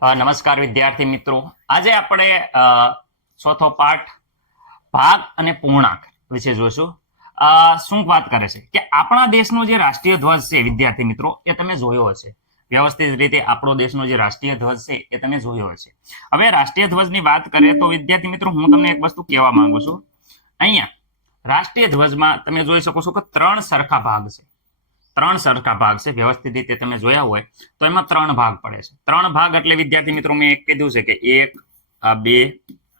નમસ્કાર વિદ્યાર્થી મિત્રો, આજે આપણે ચોથો પાઠ ભાગ અને પૂર્ણાંક વિશે જોઈશું. શું વાત કરે છે કે આપણા દેશનો જે રાષ્ટ્રીય ધ્વજ છે વિદ્યાર્થી મિત્રો, એ તમે જોયો હશે. વ્યવસ્થિત રીતે આપણો દેશનો જે રાષ્ટ્રીય ધ્વજ છે એ તમે જોયો હશે. હવે રાષ્ટ્રીય ધ્વજની વાત કરીએ તો વિદ્યાર્થી મિત્રો, હું તમને એક વસ્તુ કહેવા માંગુ છું. અહીંયા રાષ્ટ્રીય ધ્વજમાં તમે જોઈ શકો છો કે ત્રણ સરખા ભાગ છે. ત્રણ સરખા ભાગ છે. વ્યવસ્થિત રીતે તમે જોયા હોય તો એમાં ત્રણ ભાગ પડે છે. ત્રણ ભાગ એટલે વિદ્યાર્થી મિત્રો મેં એક કીધું છે કે એક, બે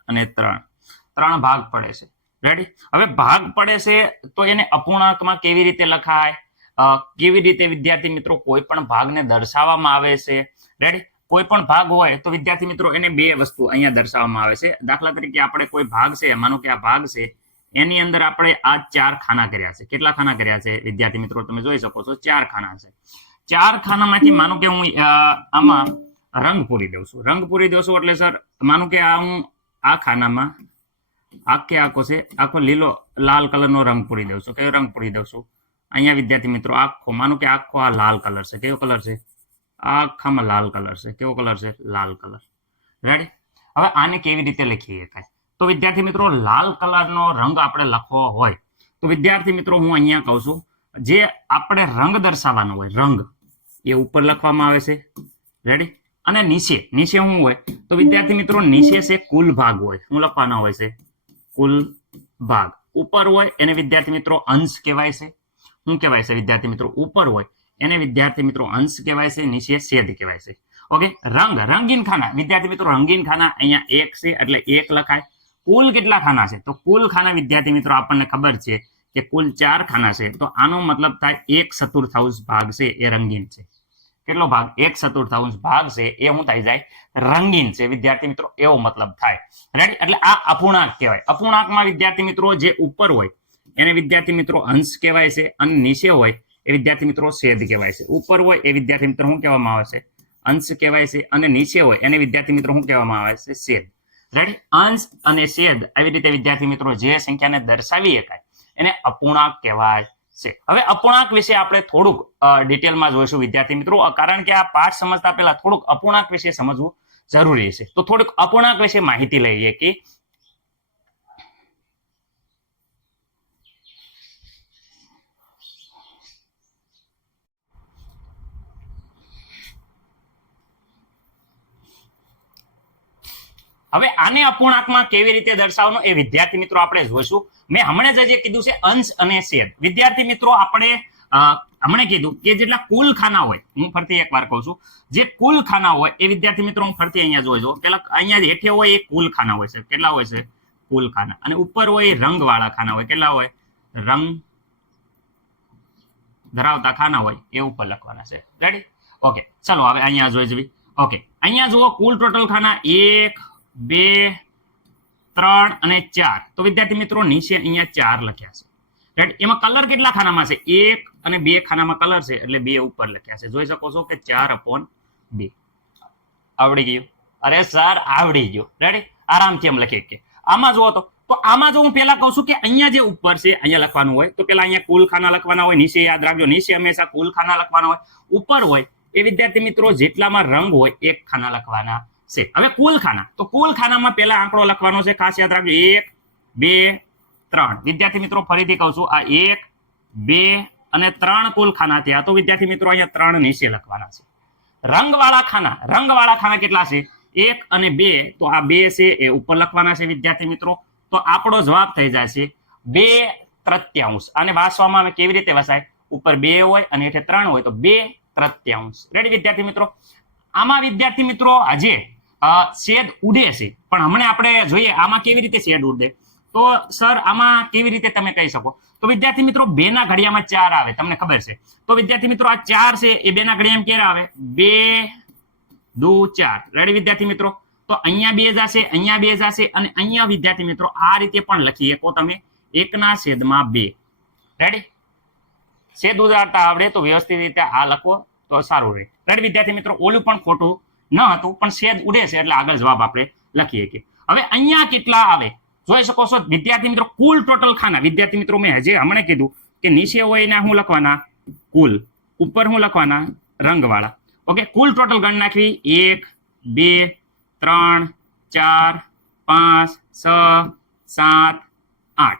અને ત્રણ ભાગ પડે છે. રેડી? હવે ભાગ પડે છે તો એને અપૂર્ણાંકમાં કેવી રીતે લખાય, કેવી રીતે વિદ્યાર્થી મિત્રો કોઈ પણ ભાગને દર્શાવવામાં આવે છે. રેડી? કોઈ પણ ભાગ હોય તો વિદ્યાર્થી મિત્રો એને બે વસ્તુ અહીંયા દર્શાવવામાં આવે છે. દાખલા તરીકે આપણે કોઈ ભાગ છે, માનો કે આ ભાગ છે, એની અંદર આપણે આ ચાર ખાના કર્યા છે. કેટલા ખાના કર્યા છે વિદ્યાર્થી મિત્રો? તમે જોઈ શકો છો ચાર ખાના છે. ચાર ખાનામાંથી માનો કે હું આમાં રંગ પૂરી દઉં છું. રંગ પૂરી દઉં છું એટલે સર માનો કે હું આ ખાનામાં આખો છે, આખો લીલો લાલ કલરનો રંગ પૂરી દઉં છું. કયો રંગ પૂરી દઉં છું? અહીંયા વિદ્યાર્થી મિત્રો આખો, માનો કે આખો આ લાલ કલર છે. કયો કલર છે? આખામાં લાલ કલર છે. કેવો કલર છે? લાલ કલર. રેડી? હવે આને કેવી રીતે લખી શકાય? તો વિદ્યાર્થી મિત્રો, લાલ કલરનો રંગ આપણે લખવો હોય તો વિદ્યાર્થી મિત્રો હું અહીંયા કહું છું, જે આપણે રંગ દર્શાવવાનો હોય, રંગ એ ઉપર લખવામાં આવે છે. રેડી? અને નીચે શું હોય તો વિદ્યાર્થી મિત્રો નીચે છે કુલ ભાગ હોય. શું લખવાનો હોય છે? કુલ ભાગ. ઉપર હોય એને વિદ્યાર્થી મિત્રો અંશ કહેવાય છે. શું કહેવાય છે વિદ્યાર્થી મિત્રો? ઉપર હોય એને વિદ્યાર્થી મિત્રો અંશ કહેવાય છે, નીચે છેદ કહેવાય છે. ઓકે. રંગીન ખાના વિદ્યાર્થી મિત્રો, રંગીન ખાના અહીંયા એક છે એટલે એક લખાય. કુલ કેટલા ખાના છે? તો કુલ ખાના વિદ્યાર્થી મિત્રો આપણને ખબર છે કે કુલ 4 ખાના છે. તો આનો મતલબ થાય 1/4 ભાગ છે એ રંગીન છે. કેટલો ભાગ? 1/4 ભાગ છે એ શું થઈ જાય? રંગીન છે વિદ્યાર્થી મિત્રો, એવો મતલબ થાય. રેડી? એટલે આ અપૂર્ણાંક કહેવાય. અપૂર્ણાંકમાં વિદ્યાર્થી મિત્રો જે ઉપર હોય એને વિદ્યાર્થી મિત્રો અંશ કહેવાય છે, અને નીચે હોય એ વિદ્યાર્થી મિત્રો છેદ કહેવાય છે. ઉપર હોય એ વિદ્યાર્થી મિત્રો શું કહેવામાં આવે છે? અંશ કહેવાય છે, અને નીચે હોય એને વિદ્યાર્થી મિત્રો શું કહેવામાં આવે છે? છેદ. રેડી? અંશ અને છેદ આવી રીતે વિદ્યાર્થી મિત્રો જે સંખ્યાને દર્શાવી શકાય એને અપૂર્ણાંક કહેવાય છે. હવે અપૂર્ણાંક વિશે આપણે થોડુંક ડિટેલમાં જોઈશું વિદ્યાર્થી મિત્રો, કારણ કે આ પાઠ સમજતા પહેલા થોડુંક અપૂર્ણાંક વિશે સમજવું જરૂરી છે. તો થોડુંક અપૂર્ણાંક વિશે માહિતી લઈએ કે હવે આને અપૂર્ણાંકમાં કેવી રીતે દર્શાવવાનું એ વિદ્યાર્થી મિત્રો આપણે જોઈશું. મેં હમણાં જ જે કીધું છે અંશ અને છેદ. વિદ્યાર્થી મિત્રો આપણે હમણાં કીધું કે જેટલા કુલ ખાના હોય, હું ફરતી એકવાર કહું છું, જે કુલ ખાના હોય એ વિદ્યાર્થી મિત્રો હું ફરતી અહીંયા જોઈજો. પેલા અહીંયા હેઠે હોય એ કુલ ખાના હોય છે. કેટલા હોય છે? કુલ ખાના. અને ઉપર હોય એ રંગ વાળા ખાના હોય. કેટલા હોય? રંગ ધરાવતા ખાના હોય એ ઉપર લખવાના છે. રેડી? ઓકે. ચલો હવે અહીંયા જોઈ જવી. ઓકે. અહીંયા જુઓ કુલ ટોટલ ખાના 1, 2, 3 અને 4. તો વિદ્યાર્થી મિત્રો નીચે અહીંયા 4 લખ્યા છે. રાઈટ? એમાં કલર કેટલા ખાનામાં છે? 1 અને 2 ખાનામાં કલર છે એટલે 2 ઉપર લખ્યા છે. જોઈ શકો છો કે 4/2. આવડી ગયું? અરે સર આવડી ગયું. રેડી? આરામથી એમ લખીએ કે આમાં જુઓ તો આમાં જો હું પેલા કહું છું કે અહીંયા જે ઉપર છે અહીંયા લખવાનું હોય તો પેલા અહીંયા કુલ ખાના લખવાના હોય. નીચે યાદ રાખજો, નીચે હંમેશા કુલ ખાના લખવાના હોય. ઉપર હોય એ વિદ્યાર્થી મિત્રો જેટલામાં રંગ હોય એક ખાના લખવાના છે. હવે કુલ ખાના, તો કુલ ખાનામાં પેલા આંકડો લખવાનો છે. ખાસ યાદ રાખજો, 1, 2, 3. વિદ્યાર્થી મિત્રો ફરીથી કહું છું, આ 1, 2 અને 3 કુલ ખાના થયા. તો વિદ્યાર્થી મિત્રો અહીંયા 3 નીચે લખવાના છે. રંગવાળા ખાના કેટલા છે? 1 અને 2. તો આ 2 છે એ ઉપર લખવાના છે વિદ્યાર્થી મિત્રો. તો આપણો જવાબ થઈ જાય છે 2/3. અને વાંચવામાં આવે કેવી રીતે વસાય? ઉપર 2 હોય અને હેઠે 3 હોય તો 2/3. રેડી વિદ્યાર્થી મિત્રો? આમાં વિદ્યાર્થી મિત્રો આજે છેદ ઉડે છે, પણ હમણાં આપણે જોઈએ આમાં કેવી રીતે છેદ ઉડે. તો સર આમાં કેવી રીતે તમે કહી શકો? તો વિદ્યાર્થી મિત્રો 2 ના ઘડિયામાં 4 આવે, તમને ખબર છે. તો વિદ્યાર્થી મિત્રો આ 4 છે એ 2 ના ઘડિયામાં ક્યારે આવે? 2, 2, 4. રેડી વિદ્યાર્થી મિત્રો? તો અહીંયા 2 જશે, અહીંયા 2 જશે, અને અહીંયા વિદ્યાર્થી મિત્રો આ રીતે પણ લખી શકો તમે 1/2. રેડી? છેદ ઉડાડતા આવડે તો વ્યવસ્થિત રીતે આ લખો તો સારું રહે. રેડી વિદ્યાર્થી મિત્રો? ઓલું પણ ખોટું ન હતું, પણ છેદ ઉડે છે એટલે આગળ જવાબ આપણે લખીએ કે હવે અહીંયા કેટલા આવે જોઈ શકો છો વિદ્યાર્થી મિત્રો. કુલ ટોટલ ખાના વિદ્યાર્થી મિત્રો મેં હજી હમણાં કીધું કે નીચે હોય એના શું લખવાના? કુલ. ઉપર શું લખવાના? રંગવાળા. ઓકે. કુલ ટોટલ ગણ નાખવી 1, 2 3 4 5 6 7 8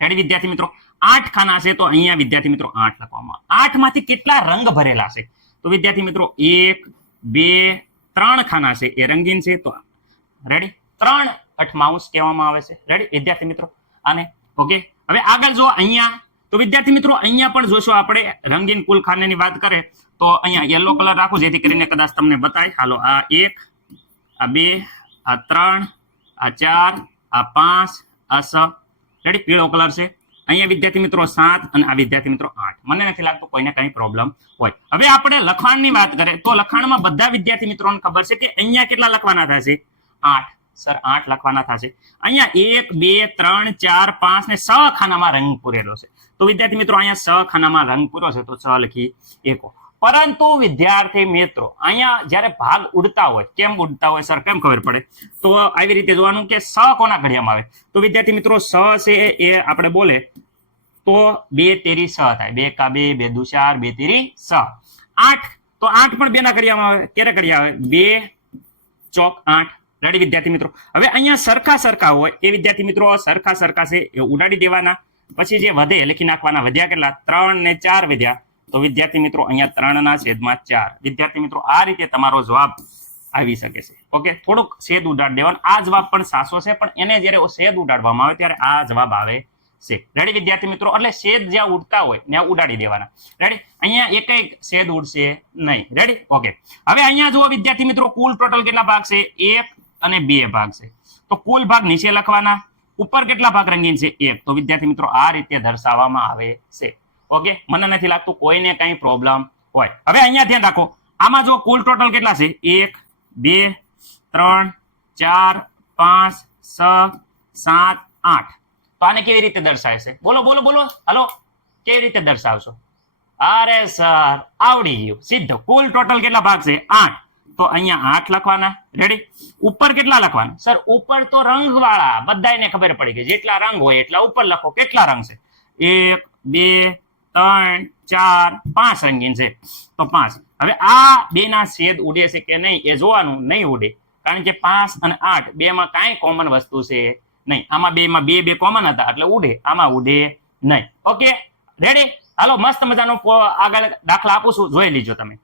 રેડી વિદ્યાર્થી મિત્રો 8 ખાના છે તો અહીંયા વિદ્યાર્થી મિત્રો 8 લખવામાં 8 માંથી કેટલા રંગ ભરેલા છે તો વિદ્યાર્થી મિત્રો 1 2 3 ખાના છે એ રંગીન છે તો રેડી 3 માઉસ કહેવામાં આવે છે રેડી વિદ્યાર્થી મિત્રો આને ઓકે હવે આગળ જો અહીંયા તો વિદ્યાર્થી મિત્રો અહીંયા પણ જોશો આપણે રંગીન કુલ ખાનાની વાત કરે તો અહીંયા યલો કલર રાખો જેથી કરીને કદાચ તમને બતાય હાલો આ 1 આ 2 આ 3 આ 4 આ 5 આ 6 રેડી પીળો કલર છે અહીંયા વિદ્યાર્થી મિત્રો 7 અને આ વિદ્યાર્થી મિત્રો 8 મને નથી લાગતું કોઈને કઈ પ્રોબ્લેમ હોય હવે આપણે લખાણની વાત કરીએ તો લખાણમાં બધા વિદ્યાર્થી મિત્રોને ખબર છે કે અહીંયા કેટલા લખવાના થશે 8 સર 8 લખવાના થશે અહીંયા 1 2 3 4 5 ને 6 ખાનામાં રંગ પૂરેલો છે તો વિદ્યાર્થી મિત્રો અહીંયા 6 ખાનામાં રંગ પૂરો છે તો 6 લખી એકો પરંતુ વિદ્યાર્થી મિત્રો અહીંયા જ્યારે ભાગ ઉડતા હોય કેમ ઉડતા હોય સર કેમ ખબર પડે તો આવી રીતે જોવાનું કે 6 કોના ઘડિયામાં આવે તો વિદ્યાર્થી મિત્રો 6 છે એ આપણે બોલે તો 2 તેરી 6 થાય 2 કા 2 2 દુ 4 2 તેરી 6 8 તો 8 પણ 2 ના ઘડિયામાં આવે ક્યારે ઘડિયા આવે 2 ચોક 8 રેડી વિદ્યાર્થી મિત્રો હવે અહીંયા સરખા હોય એ વિદ્યાર્થી મિત્રો સરખા છે એ ઉડાડી દેવાના પછી જે વધે લખી નાખવાના વધ્યા કેટલા 3 ને 4 વધ્યા તો વિદ્યાર્થી મિત્રો અહીંયા 3 ના છેદમાં 4 વિદ્યાર્થી મિત્રો આ રીતે તમારો જવાબ આવી શકે છે ઓકે થોડુંક છેદ ઉડાડી દેવાનું આ જવાબ પણ સાચો છે પણ એને જ્યારે છેદ ઉડાડવામાં આવે ત્યારે આ જવાબ આવે છે રેડી વિદ્યાર્થી મિત્રો એટલે છેદ જ્યાં ઉડતા હોય ત્યાં ઉડાડી દેવાના રેડી અહીંયા એક છેદ ઉડશે નહીં રેડી ઓકે હવે અહીંયા જુઓ વિદ્યાર્થી મિત્રો કુલ ટોટલ કેટલા ભાગ છે 1 અને 2 ભાગ છે તો કુલ ભાગ નીચે લખવાના ઉપર કેટલા ભાગ રંગીન છે 1 તો વિદ્યાર્થી મિત્રો આ રીતે દર્શાવવામાં આવે છે ઓકે મને નથી લાગતું કોઈને કઈ પ્રોબ્લેમ હોય હવે અહીંયા ધ્યાન રાખો આમાં જો કુલ ટોટલ કેટલા છે 1 2 3 4 5 6 7 8 તો આને કેવી રીતે દર્શાવે છે બોલો હાલો કેવી રીતે દર્શાવશો અરે સર આવડી ગયું સીધો કુલ ટોટલ કેટલા ભાગ છે 8 તો અહીંયા 8 લખવાના રેડી ઉપર કેટલા લખવાના સર ઉપર તો રંગ વાળા બધાને ખબર પડી ગઈ જેટલા રંગ હોય એટલા ઉપર લખો કેટલા રંગ છે 1 2 3 4 5 રંગીન છે તો 5 હવે આ 2 ના છેદ ઉડે છે કે નહીં એ જોવાનું નહીં ઉડે કારણ કે 5 અને 8 બે માં કાંઈ કોમન વસ્તુ છે નહીં આમાં બે માં બે કોમન હતા એટલે ઉડે આમાં ઉડે નહીં ઓકે રેડી હાલો મસ્ત મજાનો આગળ દાખલા આપું છું જોઈ લીજો તમે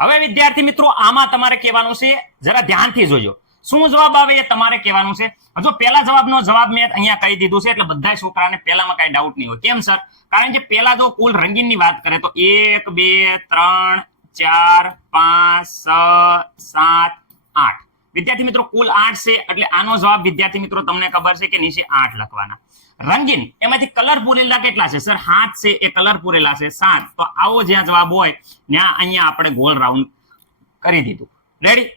હવે વિદ્યાર્થી મિત્રો આમાં તમારે કહેવાનું છે જરા ધ્યાનથી જોજો શું જવાબ આવે એ તમારે કહેવાનું છે જો પહેલા જવાબનો જવાબ મેં અહીંયા કહી દીધું છે એટલે બધા છોકરાને પહેલામાં કઈ ડાઉટ નહીં હોય કેમ સર કારણ કે પહેલા જો કુલ રંગીનની વાત કરે તો 1 2 3 4 5 6 7 8 વિદ્યાર્થી મિત્રો કુલ 8 છે એટલે આનો જવાબ વિદ્યાર્થી મિત્રો તમને ખબર છે કે નીચે 8 લખવાના રંગીન એમાંથી કલર પૂરેલા કેટલા છે સર 7 છે એ કલર પૂરેલા છે 7 તો આવો જ્યાં જવાબ હોય ત્યાં અહીંયા આપણે ગોળ રાઉન્ડ કરી દીધું રેડી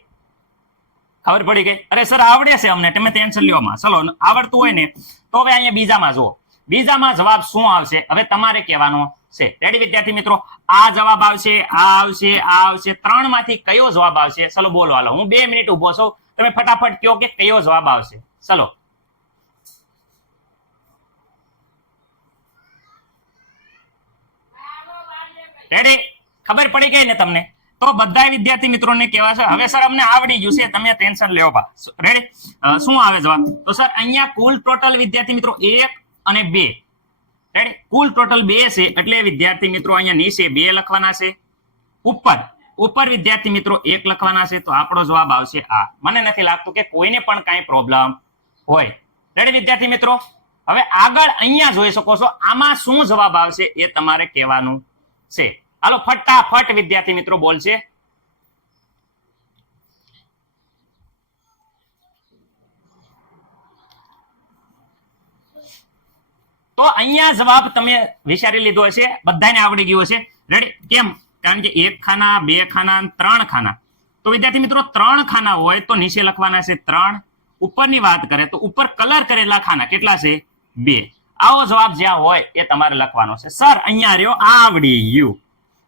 ખબર પડી ગઈ અરે સર આવડે છે અમને તમે ટેન્શન લ્યોમાં ચલો આવડતું હોય ને તો હવે અહીંયા બીજામાં જુઓ બીજામાં જવાબ શું આવશે હવે તમારે કહેવાનો છે રેડી વિદ્યાર્થી મિત્રો આ જવાબ આવશે આ આવશે 3 માંથી કયો જવાબ આવશે ચલો બોલો હાલો હું 2 મિનિટ ઉભો છું તમે ફટાફટ કહો કે કયો જવાબ આવશે ચલો રેડી ખબર પડી ગઈ ને તમને તો બધા વિદ્યાર્થી મિત્રોને કહેવા છે હવે સર અમને આવડી ગયું છે તમે ટેન્શન લેવો બા રેડી શું આવે જવાબ તો સર અહીંયા કુલ ટોટલ વિદ્યાર્થી મિત્રો 1 અને 2 રેડી કુલ ટોટલ 2 છે એટલે વિદ્યાર્થી મિત્રો અહીંયા નીચે 2 લખવાના છે ઉપર વિદ્યાર્થી મિત્રો 1 લખવાના છે તો આપણો જવાબ આવશે આ મને નથી લાગતું કે કોઈને પણ કાંઈ પ્રોબ્લેમ હોય રેડી વિદ્યાર્થી મિત્રો હવે આગળ અહીંયા જોઈ શકો છો આમાં શું જવાબ આવશે એ તમારે કહેવાનું છે હાલો ફટાફટ વિદ્યાર્થી મિત્રો બોલશે તો અહીંયા જવાબ તમે વિચારી લીધો હશે બધાને આવડી ગયો હશે રેડી કેમ કારણ કે 1 ખાના 2 ખાના 3 ખાના તો વિદ્યાર્થી મિત્રો 3 ખાના હોય તો નીચે લખવાના છે 3 ઉપરની વાત કરે તો ઉપર કલર કરેલા ખાના કેટલા છે 2 આવો જવાબ જ્યાં હોય એ તમારે લખવાનો છે સર અહીંયા રહ્યો આવડી ગયું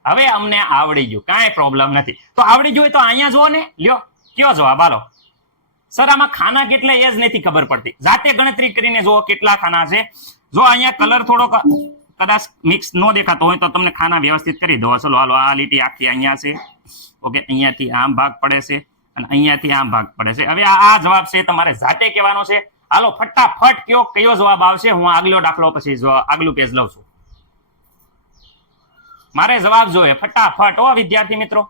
હવે અમને આવડી ગયું કાંઈ પ્રોબ્લેમ નથી તો આવડી ગયું તો અહીંયા જુઓ ને લ્યો કયો જવાબ હાલો સર આમાં ખાના કેટલા એ જ નથી ખબર પડતી. જાતે ગણતરી કરીને જુઓ કેટલા ખાના છે. જો અહીંયા કલર થોડોક કદાચ મિક્સ ન દેખાતો હોય તો તમને ખાના વ્યવસ્થિત કરી દો. ચલો હાલો, આ લીટી આખી અહીંયા છે. ઓકે, અહીંયાથી આમ ભાગ પડે છે અને અહીંયાથી આમ ભાગ પડે છે. હવે આ જવાબ છે તમારે જાતે કહેવાનો છે. હાલો ફટાફટ કયો જવાબ આવશે. હું આગલો દાખલો પછી આગલું પેજ લઉં છું. મારે જવાબ જોઈએ ફટાફટ હો વિદ્યાર્થી મિત્રો.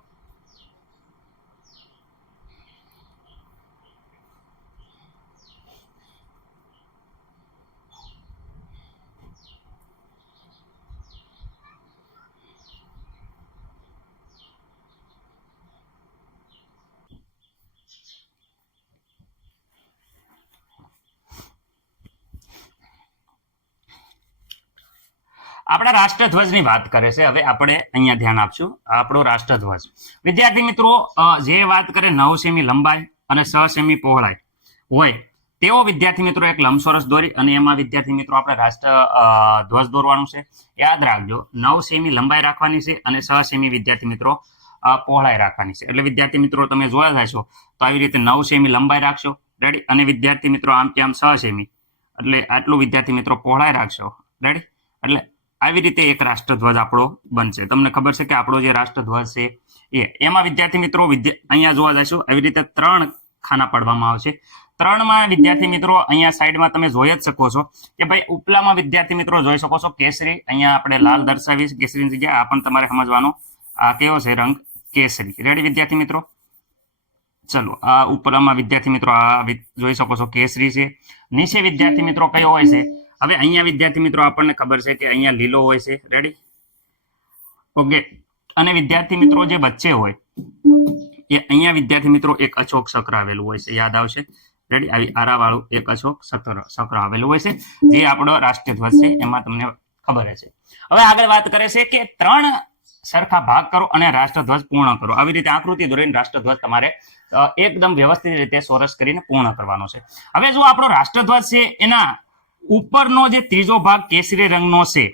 આપણા રાષ્ટ્રધ્વજની વાત કરે છે. હવે આપણે અહીંયા ધ્યાન આપશું. આપણો રાષ્ટ્રધ્વજ વિદ્યાર્થી મિત્રો જે વાત કરે 9 સેમી લંબાઈ અને 6 સેમી પહોળાઈ હોય તેવો વિદ્યાર્થી મિત્રો એક લંબચોરસ દોરી અને એમાં વિદ્યાર્થી મિત્રો આપણે રાષ્ટ્રધ્વજ દોરવાનું છે. યાદ રાખજો 9 સેમી લંબાઈ રાખવાની છે અને 6 સેમી વિદ્યાર્થી મિત્રો પહોળાઈ રાખવાની છે. એટલે વિદ્યાર્થી મિત્રો તમે જોયા હશો તો આવી રીતે 9 સેમી લંબાઈ રાખશો. રેડી. અને વિદ્યાર્થી મિત્રો આમ કે આમ 6 સેમી એટલે આટલું વિદ્યાર્થી મિત્રો પહોળાઈ રાખશો. રેડી. એટલે આવી રીતે એક રાષ્ટ્રધ્વજ આપણો બનશે. તમને ખબર છે કે આપણો જે રાષ્ટ્રધ્વજ છે એમાં વિદ્યાર્થી મિત્રો અહીંયા જોવા જઈશું આવી રીતે 3 ખાના પાડવામાં આવશે. 3માં વિદ્યાર્થી મિત્રો અહીંયા સાઈડમાં તમે જોઈ જ શકો છો કે ભાઈ ઉપલામાં વિદ્યાર્થી મિત્રો જોઈ શકો છો કેસરી. અહીંયા આપણે લાલ દર્શાવીશ કેસરીની જગ્યાએ. આ પણ તમારે સમજવાનો આ કેવો છે રંગ કેસરી. રેડી વિદ્યાર્થી મિત્રો. ચલો આ ઉપરામાં વિદ્યાર્થી મિત્રો આ જોઈ શકો છો કેસરી છે. નીચે વિદ્યાર્થી મિત્રો કયો હોય છે? હવે અહીંયા વિદ્યાર્થી મિત્રો આપણને ખબર છે કે અહીંયા લીલો હોય છે. રેડી. ઓકે. અને વિદ્યાર્થી મિત્રો જે વચ્ચે હોય એ અહીંયા વિદ્યાર્થી મિત્રો એક અશોક ચક્ર આવેલું હોય છે. યાદ આવશે. રેડી. આવી આરાવાળું એક અશોક ચક્ર આવેલું હોય છે જે આપણો રાષ્ટ્રધ્વજ છે. એમાં તમને ખબર છે. હવે આગળ વાત કરે છે કે 3 સરખા ભાગ કરો અને રાષ્ટ્રધ્વજ પૂર્ણ કરો. આવી રીતે આકૃતિ દોરીને રાષ્ટ્રધ્વજ તમારે એકદમ વ્યવસ્થિત રીતે ચોરસ કરીને પૂર્ણ કરવાનો છે. હવે જો આપણો રાષ્ટ્રધ્વજ છે એના ઉપરનો જે ત્રીજો ભાગ કેસરી રંગનો છે.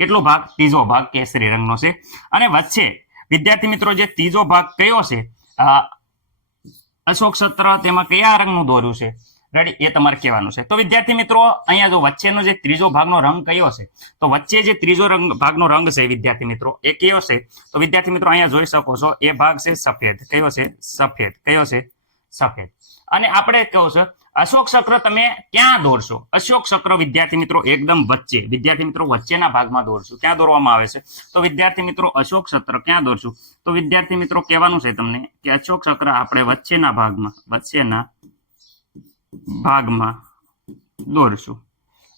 કેટલો ભાગ? ત્રીજો ભાગ કેસરી રંગનો છે. અને વચ્ચે વિદ્યાર્થી મિત્રો જે ત્રીજો ભાગ કયો છે અશોક ચક્ર તેમાં કયા રંગનું દોર્યું છે? રેડી. એ તમારે કહેવાનું છે. તો વિદ્યાર્થી મિત્રો અહીંયા જો વચ્ચેનો જે ત્રીજો ભાગનો રંગ કયો છે તો વચ્ચે જે ત્રીજો ભાગનો રંગ છે વિદ્યાર્થી મિત્રો એ કયો છે? તો વિદ્યાર્થી મિત્રો અહીંયા જોઈ શકો છો એ ભાગ છે સફેદ. કયો છે? સફેદ. કયો છે? સફેદ. અને આપણે કહો છો અશોક ચક્ર તમે ક્યાં દોરશો? અશોક ચક્ર વિદ્યાર્થી મિત્રો એકદમ વચ્ચે. વિદ્યાર્થી મિત્રો વચ્ચેના ભાગમાં દોરશું. ક્યાં દોરવામાં આવે છે? તો વિદ્યાર્થી મિત્રો અશોક ચક્ર ક્યાં દોરશું? તો વિદ્યાર્થી મિત્રો કહેવાનું છે તમને કે અશોક ચક્ર આપણે વચ્ચેના ભાગમાં દોરશું.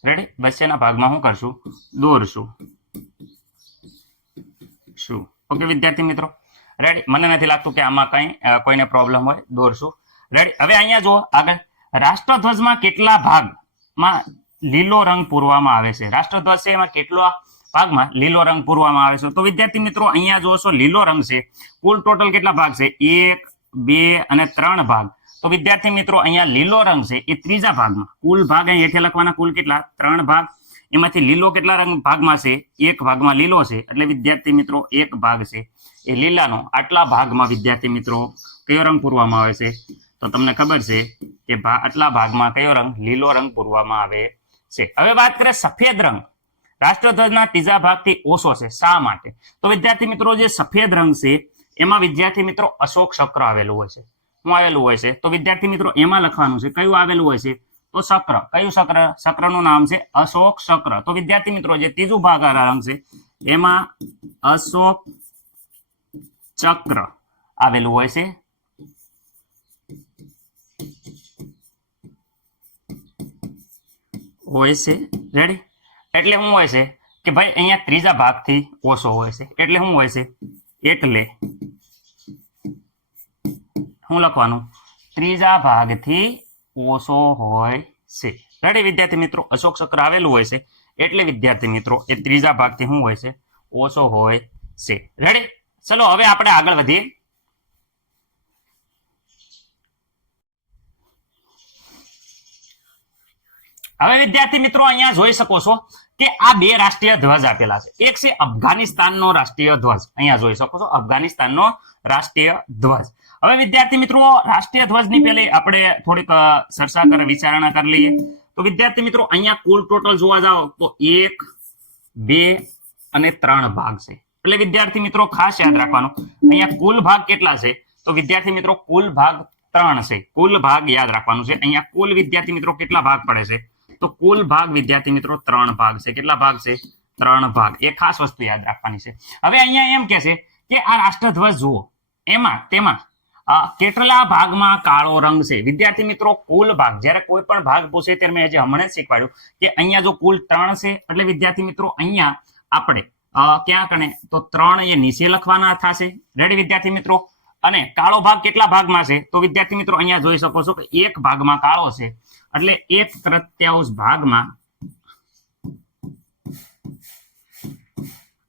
રેડી. વચ્ચેના ભાગમાં શું કરશું? દોરશું. શું? ઓકે વિદ્યાર્થી મિત્રો. રેડી. મને નથી લાગતું કે આમાં કઈ કોઈને પ્રોબ્લેમ હોય. દોરશું. રેડી. હવે અહીંયા જો આગળ રાષ્ટ્રધ્વજમાં કેટલા ભાગમાં લીલો રંગ પૂરવામાં આવે છે? રાષ્ટ્રધ્વજ છે એમાં કેટલા ભાગમાં લીલો રંગ પૂરવામાં આવે છે? તો વિદ્યાર્થી મિત્રો અહીંયા જોશો લીલો રંગ છે. કુલ ટોટલ કેટલા ભાગ છે? 1, 2 અને 3 ભાગ. તો વિદ્યાર્થી મિત્રો અહીંયા લીલો રંગ છે એ ત્રીજા ભાગમાં. કુલ ભાગ અહીં હેઠે લખવાના કુલ કેટલા? 3 ભાગ. એમાંથી લીલો કેટલા રંગ ભાગમાં છે? 1 ભાગમાં લીલો છે. એટલે વિદ્યાર્થી મિત્રો 1 ભાગ છે એ લીલાનો. આટલા ભાગમાં વિદ્યાર્થી મિત્રો કયો રંગ પૂરવામાં આવે છે? તો તમને ખબર છે કે આટલા ભાગમાં કયો રંગ? લીલો રંગ પૂરવામાં આવે છે. હવે વાત કરીએ સફેદ રંગ. રાષ્ટ્રધ્વજના ત્રીજા ભાગથી ઓછો છે. શા માટે? તો વિદ્યાર્થી મિત્રો જે સફેદ રંગ છે એમાં વિદ્યાર્થી મિત્રો અશોક ચક્ર આવેલું હોય છે. શું આવેલું હોય છે? તો વિદ્યાર્થી મિત્રો એમાં લખવાનું છે કયું આવેલું હોય છે? તો ચક્ર. કયું ચક્ર? ચક્રનું નામ છે અશોક ચક્ર. તો વિદ્યાર્થી મિત્રો જે ત્રીજું ભાગ રંગ છે એમાં અશોક ચક્ર આવેલું હોય છે. રેડી. એટલે શું હોય છે કે ભાઈ અહીંયા ત્રીજા ભાગથી ઓછો હોય છે. એટલે શું હોય છે? એટલે શું લખવાનું? ત્રીજા ભાગથી ઓછો હોય છે. રેડી વિદ્યાર્થી મિત્રો. અશોક ચક્ર આવેલું હોય છે એટલે વિદ્યાર્થી મિત્રો એ ત્રીજા ભાગથી શું હોય છે? ઓછો હોય છે. રેડી. ચલો હવે આપણે આગળ વધીએ. હવે વિદ્યાર્થી મિત્રો અહીંયા જોઈ શકો છો કે આ 2 રાષ્ટ્રીય ધ્વજ આપેલા છે. એક છે અફઘાનિસ્તાનનો રાષ્ટ્રીય ધ્વજ. અહીંયા જોઈ શકો છો અફઘાનિસ્તાનનો રાષ્ટ્રીય ધ્વજ. હવે વિદ્યાર્થી મિત્રો રાષ્ટ્રીય ધ્વજની પહેલે આપણે થોડીક ચર્ચા કરે વિચારણા કરી લઈએ. તો વિદ્યાર્થી મિત્રો અહીંયા કુલ ટોટલ જોવા જાઓ તો 1 2 અને 3 ભાગ છે. એટલે વિદ્યાર્થી મિત્રો ખાસ યાદ રાખવાનું અહીંયા કુલ ભાગ કેટલા છે? તો વિદ્યાર્થી મિત્રો કુલ ભાગ 3 છે. કુલ ભાગ યાદ રાખવાનું છે. અહીંયા કુલ વિદ્યાર્થી મિત્રો કેટલા ભાગ પડે છે? તો કુલ ભાગ વિદ્યાર્થી મિત્રો 3 ભાગ છે. કેટલા ભાગ છે? 3 ભાગ. એ ખાસ વસ્તુ યાદ રાખવાની છે. હવે અહીંયા એમ કે છે કે આ રાષ્ટ્રધ્વજ જુઓ તેમાં કેટલા ભાગમાં કાળો રંગ છે? વિદ્યાર્થી મિત્રો કુલ ભાગ જ્યારે કોઈ પણ ભાગ પૂછે ત્યારે મેં હમણાં જ શીખવાડ્યું કે અહીંયા જો કુલ 3 છે એટલે વિદ્યાર્થી મિત્રો અહીંયા આપણે ક્યાં કણે તો 3 એ નીચે લખવાના થશે. રેડી વિદ્યાર્થી મિત્રો? અને કાળો ભાગ કેટલા ભાગમાં છે? તો વિદ્યાર્થી મિત્રો અહીંયા જોઈ શકો છો કે 1 ભાગમાં કાળો છે એટલે 1/3 ભાગમાં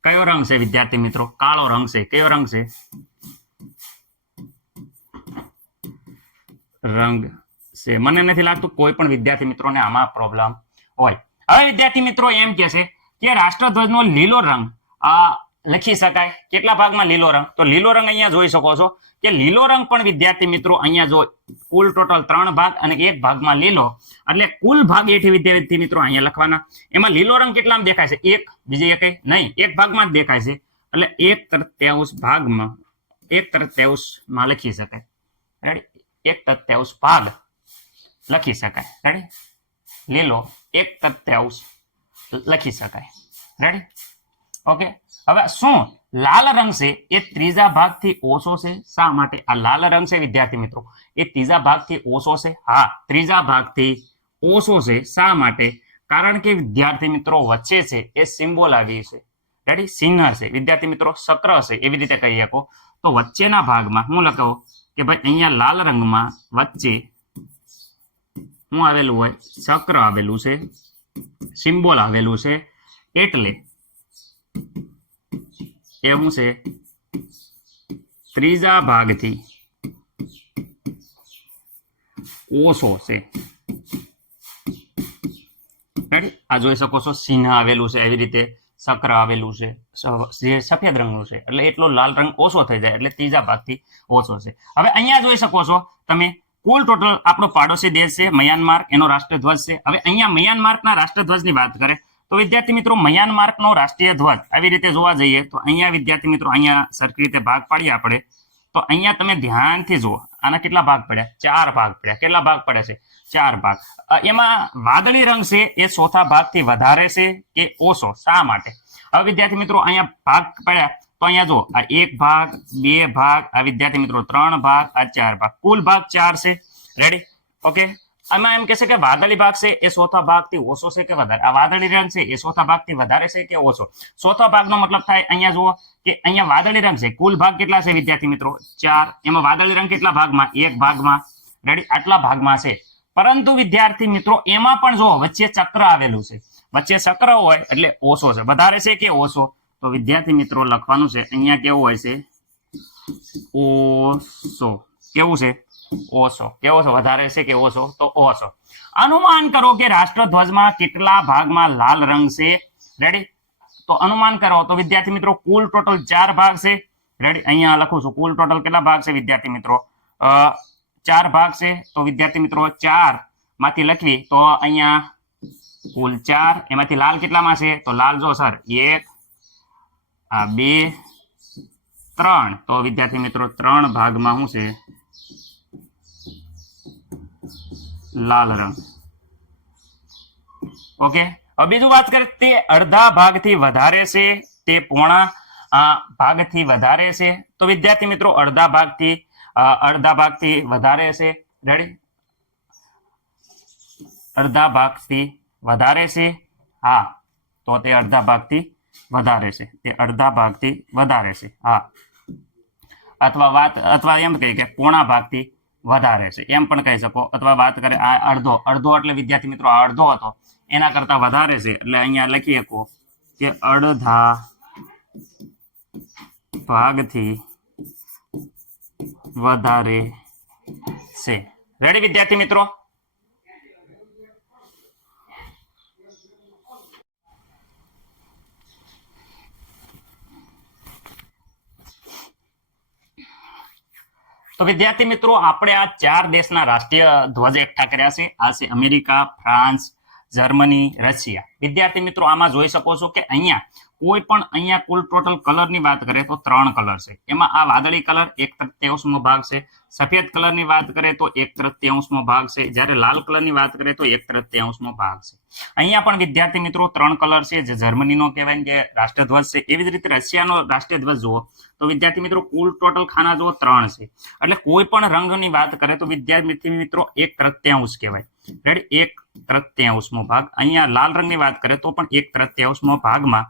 કયો રંગ છે? વિદ્યાર્થી મિત્રો કાળો રંગ છે. કયો રંગ છે? રંગ છે. મને નથી લાગતું કોઈ પણ વિદ્યાર્થી મિત્રોને આમાં પ્રોબ્લેમ હોય. હવે વિદ્યાર્થી મિત્રો એમ કે છે કે રાષ્ટ્રધ્વજનો લીલો રંગ લખી શકાય. કેટલા ભાગમાં લીલો રંગ? તો લીલો રંગ અહીંયા જોઈ શકો છો કે લીલો રંગ પણ વિદ્યાર્થી મિત્રો અહીંયા જો કુલ ટોટલ 3 ભાગ અને 1 ભાગમાં લીલો એટલે કુલ ભાગ એથી વિદ્યાર્થી મિત્રો અહીંયા લખવાના. એમાં લીલો રંગ કેટલામાં દેખાય છે? 1, બીજે એક નહીં, 1 ભાગમાં જ દેખાય છે એટલે 1/3 ભાગમાં 1/3 લખી શકાય. રેડી? 1/3 ભાગ લખી શકાય. રેડી? લીલો 1/3 લખી શકાય. રેડી? ઓકે. હવે શું લાલ રંગ છે એ ત્રીજા ભાગથી ઓછો છે? શા માટે આ લાલ રંગ છે વિદ્યાર્થી મિત્રો એ ત્રીજા ભાગથી ઓછો છે? હા, ત્રીજા ભાગથી ઓછો છે. શા માટે? કારણ કે વિદ્યાર્થી મિત્રો વચ્ચે છે એ સિમ્બોલ આવી છે. રેડી? ચિહ્ન છે વિદ્યાર્થી મિત્રો, ચક્ર છે એવી રીતે કહી શકો. તો વચ્ચેના ભાગમાં હું લખો કે ભાઈ અહીંયા લાલ રંગમાં વચ્ચે શું આવેલું હોય? ચક્ર આવેલું છે, સિમ્બોલ આવેલું છે એટલે એવું છે ત્રીજા ભાગથી ઓછો છે. રેડી? આ જોઈ શકો છો ચિહ્ન આવેલું છે એવી રીતે, ચક્ર આવેલું છે જે સફેદ રંગનું છે એટલે એટલો લાલ રંગ ઓછો થઈ જાય એટલે ત્રીજા ભાગથી ઓછો છે. હવે અહીંયા જોઈ શકો છો તમે કુલ ટોટલ આપણો પાડોશી દેશ છે મ્યાનમાર, એનો રાષ્ટ્રધ્વજ છે. હવે અહીંયા મ્યાનમારના રાષ્ટ્રધ્વજની વાત કરે તો વિદ્યાર્થી મિત્રો મ્યાનમારનો રાષ્ટ્રીય ધ્વજ આવી રીતે જોવા જઈએ તો અહીંયા વિદ્યાર્થી મિત્રો અહીંયા સરખી રીતે ભાગ પાડીએ આપણે તો અહીંયા તમે ધ્યાનથી જુઓ આના કેટલા ભાગ પડ્યા? 4 ભાગ પડ્યા. કેટલા ભાગ પડે છે? 4 ભાગ. એમાં વાદળી રંગ છે એ ચોથા ભાગથી વધારે છે કે ઓછો? શા માટે? હવે વિદ્યાર્થી મિત્રો અહીંયા ભાગ પડ્યા તો અહીંયા જો આ 1 ભાગ, 2 ભાગ, આ વિદ્યાર્થી મિત્રો 3 ભાગ, આ 4 ભાગ, કુલ ભાગ 4 છે. રેડી? ઓકે. આમાં એમ કહેશે કે વાદળી ભાગ છે એ ચોથા ભાગથી ઓછો છે કે વધારે? આ વાદળી રંગ છે એ ચોથા ભાગથી વધારે છે કે ઓછો? ચોથા ભાગનો મતલબ થાય અહીંયા જુઓ કે અહીંયા વાદળી રંગ છે, કુલ ભાગ કેટલા છે વિદ્યાર્થી મિત્રો? 4. એમાં વાદળી રંગ કેટલા ભાગમાં? 1 ભાગમાં. રેડી? આટલા ભાગમાં છે. પરંતુ વિદ્યાર્થી મિત્રો એમાં પણ જો વચ્ચે ચક્ર આવેલું છે, વચ્ચે ચક્ર હોય એટલે ઓછો છે. વધારે છે કે ઓછો? તો વિદ્યાર્થી મિત્રો લખવાનું છે અહીંયા કેવું હોય છે? ઓછો. કેવું છે? ઓછો. કેવો છે? વધારે છે કે ઓછો? તો ઓછો. અનુમાન કરો કે રાષ્ટ્રધ્વજમાં કેટલા ભાગમાં લાલ રંગ છે? રેડી? તો અનુમાન કરો તો વિદ્યાર્થી મિત્રો કુલ ટોટલ 4 ભાગ છે. રેડી? અહીંયા લખું છું કુલ ટોટલ કેટલા ભાગ છે વિદ્યાર્થી મિત્રો? 4 ભાગ છે. તો વિદ્યાર્થી મિત્રો 4 માંથી લખવી તો અહીંયા કુલ 4, એમાંથી લાલ કેટલામાં છે? તો લાલ જો સર 1, 2, 3. તો વિદ્યાર્થી મિત્રો 3 ભાગમાં શું છે? લાલ રંગ. ઓકે. હવે બીજું વાત કરીએ તે અડધા ભાગથી વધારે છે તે પોણા ભાગથી વધારે છે? તો વિદ્યાર્થી મિત્રો અડધા ભાગથી વધારે છે. રેડી? અડધા ભાગથી વધારે છે. હા, તો તે અડધા ભાગથી વધારે છે. તે અડધા ભાગથી વધારે છે. હા, અથવા એમ કહે કે પોણા ભાગથી વધારે છે એમ પણ કહી શકો. અથવા વાત કરે આ અડધો એટલે વિદ્યાર્થી મિત્રો આ અડધો હતો એના કરતા વધારે છે એટલે અહીંયા લખી શકો કે અડધા ભાગથી વધારે છે. રેડી વિદ્યાર્થી મિત્રો? તો વિદ્યાર્થી મિત્રો આપણે આ 4 દેશના રાષ્ટ્રીય ધ્વજ એકઠા કર્યા છે. આ છે અમેરિકા, ફ્રાન્સ, જર્મની, રશિયા. વિદ્યાર્થી મિત્રો આમાં જોઈ શકો છો કે અહીંયા કોઈ પણ અહીંયા કુલ ટોટલ કલરની વાત કરીએ તો 3 કલર છે. એમાં આ વાદળી કલર 1/3 ભાગ છે, સફેદ કલરની વાત કરીએ તો 1/3 ભાગ છે, જ્યારે લાલ કલરની વાત કરીએ તો 1/3 ભાગ છે. અહીંયા પણ વિદ્યાર્થી મિત્રો 3 કલર છે, જે જર્મનીનો કહેવાય કે રાષ્ટ્રધ્વજ છે. એવી જ રીતે રશિયાનો રાષ્ટ્રીય ધ્વજ જુઓ તો વિદ્યાર્થી મિત્રો કુલ ટોટલ ખાના જુઓ 3 છે. એટલે કોઈ પણ રંગની વાત કરે તો વિદ્યાર્થી મિત્રો 1/3 કહેવાય. રેડી, 1/3 ભાગ. અહીંયા લાલ રંગની વાત કરે તો પણ 1/3 ભાગમાં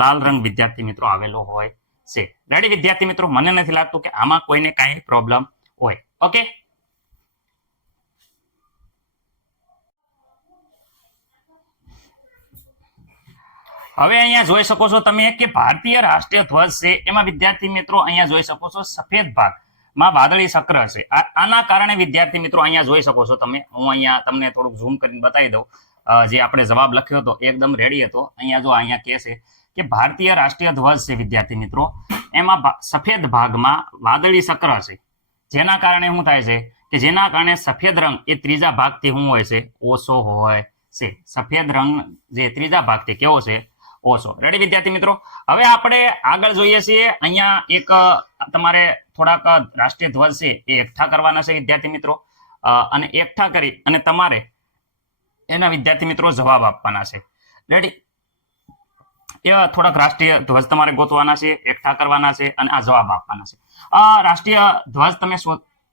લાલ રંગ વિદ્યાર્થી મિત્રો આવેલો હોય છે. રેડી વિદ્યાર્થી મિત્રો, મને નથી લાગતું કે આમાં કોઈને કાંઈ પ્રોબ્લેમ હોય. ઓકે, હવે અહીંયા જોઈ શકો છો તમે કે ભારતીય રાષ્ટ્રીય ધ્વજ છે એમાં વિદ્યાર્થી મિત્રો અહીંયા જોઈ શકો છો સફેદ ભાગમાં વાદળી ચક્ર છે. આના કારણે વિદ્યાર્થી મિત્રો અહીંયા જોઈ શકો છો તમે, હું અહીંયા તમને થોડુંક ઝૂમ કરીને બતાવી દઉં. જે આપણે જવાબ લખ્યો હતો એકદમ રેડી હતો. અહીંયા જો અહીંયા કહે છે કે ભારતીય રાષ્ટ્રીય ધ્વજ છે વિદ્યાર્થી મિત્રો, એમાં સફેદ ભાગમાં વાદળી ચક્ર છે. જેના કારણે શું થાય છે કે જેના કારણે સફેદ રંગ એ ત્રીજા ભાગથી શું હોય છે, ઓછો હોય છે. સફેદ રંગ જે ત્રીજા ભાગથી કેવો છે, ઓછો. રેડી વિદ્યાર્થી મિત્રો, હવે આપણે આગળ જોઈએ છીએ. અહીંયા એક તમારે થોડાક રાષ્ટ્રીય ધ્વજ છે એ એકઠા કરવાના છે વિદ્યાર્થી મિત્રો, અને એકઠા કરી અને તમારે એના વિદ્યાર્થી મિત્રો જવાબ આપવાના છે. રેડી, એવા થોડાક રાષ્ટ્રીય ધ્વજ તમારે ગોતવાના છે, એકઠા કરવાના છે અને આ જવાબ આપવાના છે. આ રાષ્ટ્રીય ધ્વજ તમે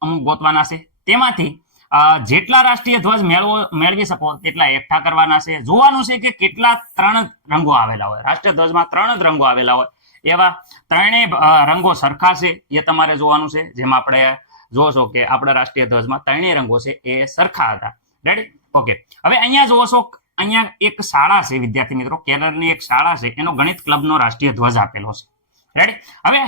અમુક ગોતવાના છે. તેમાંથી જેટલા રાષ્ટ્રીય ધ્વજ મેળવી શકો તેટલા એકઠા કરવાના છે. જોવાનું છે કે કેટલા 3 રંગો આવેલા હોય. રાષ્ટ્રીય ધ્વજમાં 3 જ રંગો આવેલા હોય. એવા 3 રંગો સરખા છે એ તમારે જોવાનું છે. જેમાં આપણે જોશો કે આપણા રાષ્ટ્રીય ધ્વજમાં 3 રંગો છે એ સરખા હતા. Ready, okay. હવે અહીંયા જોવો છો, અહીંયા એક શાળા છે વિદ્યાર્થી મિત્રો, કેરળની એક શાળા છે, એનો ગણિત ક્લબનો રાષ્ટ્રીય ધ્વજ આપેલો છે. રેડી, હવે